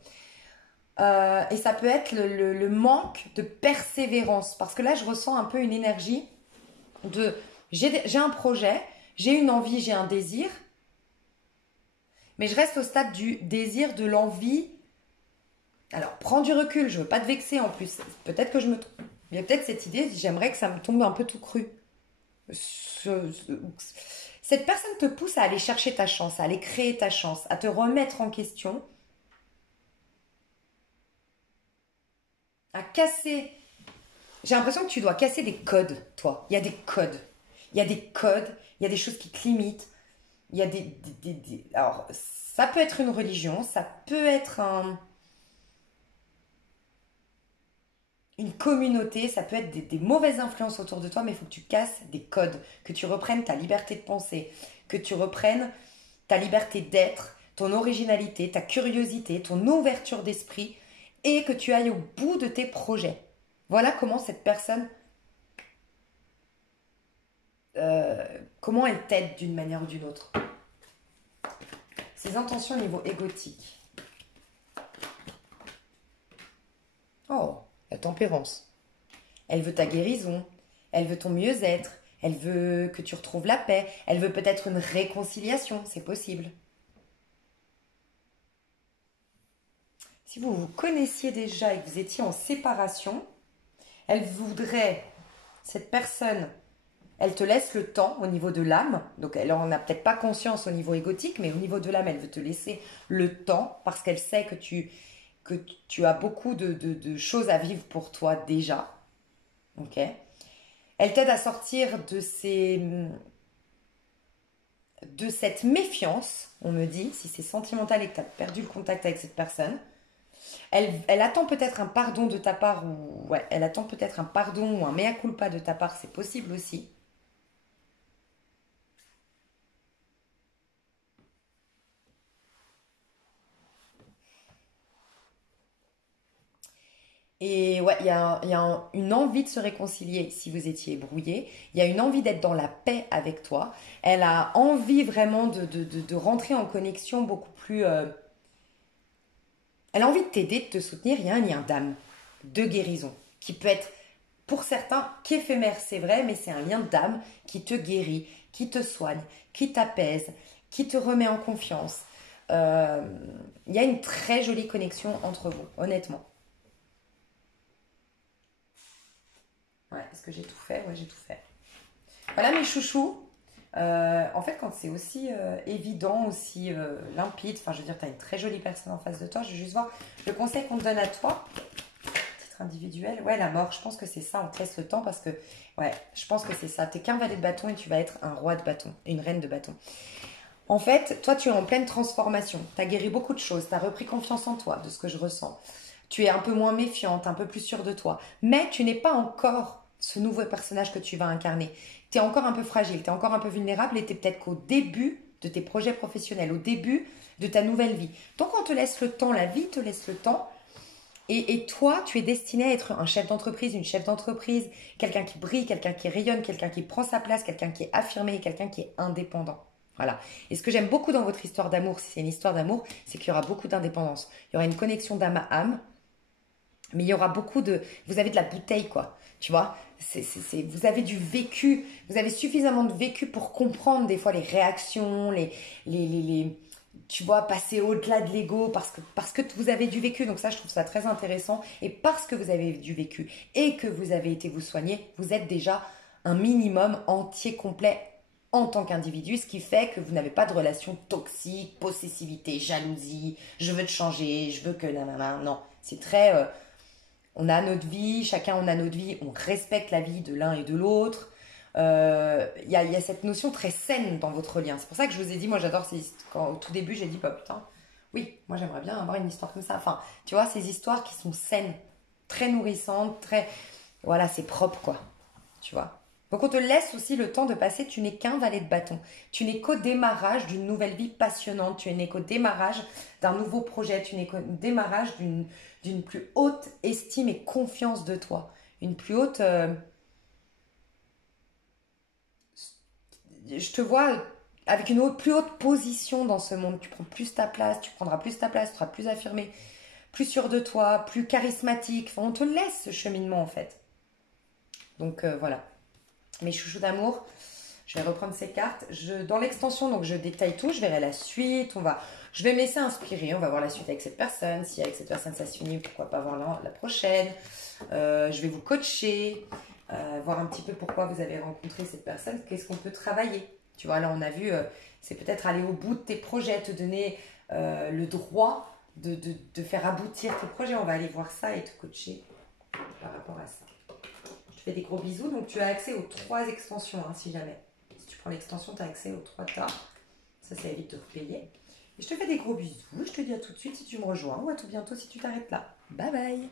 et ça peut être le manque de persévérance. Parce que là, je ressens un peu une énergie de j'ai un projet, j'ai une envie, j'ai un désir, mais je reste au stade du désir, de l'envie. Alors, prends du recul, je veux pas te vexer en plus. Peut-être que je me trompe. Il y a peut-être cette idée, j'aimerais que ça me tombe un peu tout cru. Cette personne te pousse à aller chercher ta chance, à aller créer ta chance, à te remettre en question à casser. J'ai l'impression que tu dois casser des codes, toi. Il y a des codes. Il y a des codes, il y a des choses qui te limitent. Il y a Alors, ça peut être une religion, ça peut être une communauté, ça peut être des mauvaises influences autour de toi, mais il faut que tu casses des codes, que tu reprennes ta liberté de penser, que tu reprennes ta liberté d'être, ton originalité, ta curiosité, ton ouverture d'esprit, et que tu ailles au bout de tes projets. Voilà comment cette personne, comment elle t'aide d'une manière ou d'une autre. Ses intentions au niveau égotique. Oh, la tempérance. Elle veut ta guérison, elle veut ton mieux-être, elle veut que tu retrouves la paix, elle veut peut-être une réconciliation, c'est possible. Si vous vous connaissiez déjà et que vous étiez en séparation, elle voudrait, cette personne, elle te laisse le temps au niveau de l'âme, donc elle en a peut-être pas conscience au niveau égotique, mais au niveau de l'âme, elle veut te laisser le temps parce qu'elle sait que tu as beaucoup de choses à vivre pour toi déjà. Ok. Elle t'aide à sortir de cette méfiance, on me dit, si c'est sentimental et que tu as perdu le contact avec cette personne. Elle attend peut-être un pardon de ta part, ou ouais, elle attend peut-être un pardon ou un mea culpa de ta part, c'est possible aussi. Et ouais, il y a une envie de se réconcilier si vous étiez brouillé. Il y a une envie d'être dans la paix avec toi. Elle a envie vraiment de rentrer en connexion beaucoup plus... Elle a envie de t'aider, de te soutenir. Il y a un lien d'âme, de guérison, qui peut être, pour certains, qu'éphémère, c'est vrai, mais c'est un lien d'âme qui te guérit, qui te soigne, qui t'apaise, qui te remet en confiance. Euh, Il y a une très jolie connexion entre vous, honnêtement. Ouais, est-ce que j'ai tout fait? Ouais, j'ai tout fait. Voilà mes chouchous. En fait, quand c'est aussi évident, aussi limpide, enfin, je veux dire, tu as une très jolie personne en face de toi. Je vais juste voir le conseil qu'on te donne à toi, titre individuel. Ouais, la mort, je pense que c'est ça. On te laisse le temps parce que, ouais, je pense que c'est ça. Tu n'es qu'un valet de bâton et tu vas être un roi de bâton, une reine de bâton. En fait, toi, tu es en pleine transformation. Tu as guéri beaucoup de choses. Tu as repris confiance en toi, de ce que je ressens. Tu es un peu moins méfiante, un peu plus sûre de toi. Mais tu n'es pas encore ce nouveau personnage que tu vas incarner. Tu es encore un peu fragile, tu es encore un peu vulnérable et tu es peut-être qu'au début de tes projets professionnels, au début de ta nouvelle vie. Donc on te laisse le temps, la vie te laisse le temps. Et toi, tu es destiné à être un chef d'entreprise, une chef d'entreprise, quelqu'un qui brille, quelqu'un qui rayonne, quelqu'un qui prend sa place, quelqu'un qui est affirmé, quelqu'un qui est indépendant. Voilà. Et ce que j'aime beaucoup dans votre histoire d'amour, si c'est une histoire d'amour, c'est qu'il y aura beaucoup d'indépendance. Il y aura une connexion d'âme à âme, mais il y aura beaucoup de... Vous avez de la bouteille, quoi. Tu vois, vous avez du vécu, vous avez suffisamment de vécu pour comprendre des fois les réactions, tu vois, passer au-delà de l'ego parce que vous avez du vécu. Donc ça, je trouve ça très intéressant. Et parce que vous avez du vécu et que vous avez été vous soigner, vous êtes déjà un minimum entier, complet en tant qu'individu, ce qui fait que vous n'avez pas de relation toxique, possessivité, jalousie, je veux te changer, je veux que nanana. Non, c'est très... on a notre vie, chacun on a notre vie, on respecte la vie de l'un et de l'autre. Il y a cette notion très saine dans votre lien. C'est pour ça que je vous ai dit, moi j'adore ces histoires. Au tout début, j'ai dit, bah putain, oui, moi j'aimerais bien avoir une histoire comme ça. Enfin, tu vois, ces histoires qui sont saines, très nourrissantes, très... Voilà, c'est propre quoi, tu vois. Donc on te laisse aussi le temps de passer, tu n'es qu'un valet de bâton. Tu n'es qu'au démarrage d'une nouvelle vie passionnante, tu n'es qu'au démarrage d'un nouveau projet, tu n'es qu'au démarrage d'une plus haute estime et confiance de toi. Une plus haute... je te vois avec une plus haute position dans ce monde. Tu prends plus ta place, tu prendras plus ta place, tu seras plus affirmé, plus sûr de toi, plus charismatique. Enfin, on te laisse ce cheminement en fait. Donc voilà. Mes chouchous d'amour, je vais reprendre ces cartes. Dans l'extension, donc je détaille tout, je verrai la suite. Je vais me laisser inspirer, on va voir la suite avec cette personne. Si avec cette personne ça se finit, pourquoi pas voir la prochaine. Je vais vous coacher, voir un petit peu pourquoi vous avez rencontré cette personne, qu'est-ce qu'on peut travailler. Tu vois, là on a vu, c'est peut-être aller au bout de tes projets, te donner le droit de faire aboutir tes projets. On va aller voir ça et te coacher. ça. Je te fais des gros bisous. Donc, tu as accès aux 3 extensions, hein, si jamais. Si tu prends l'extension, tu as accès aux 3 tas. Ça évite de repayer. Et je te fais des gros bisous. Je te dis à tout de suite si tu me rejoins ou à tout bientôt si tu t'arrêtes là. Bye bye!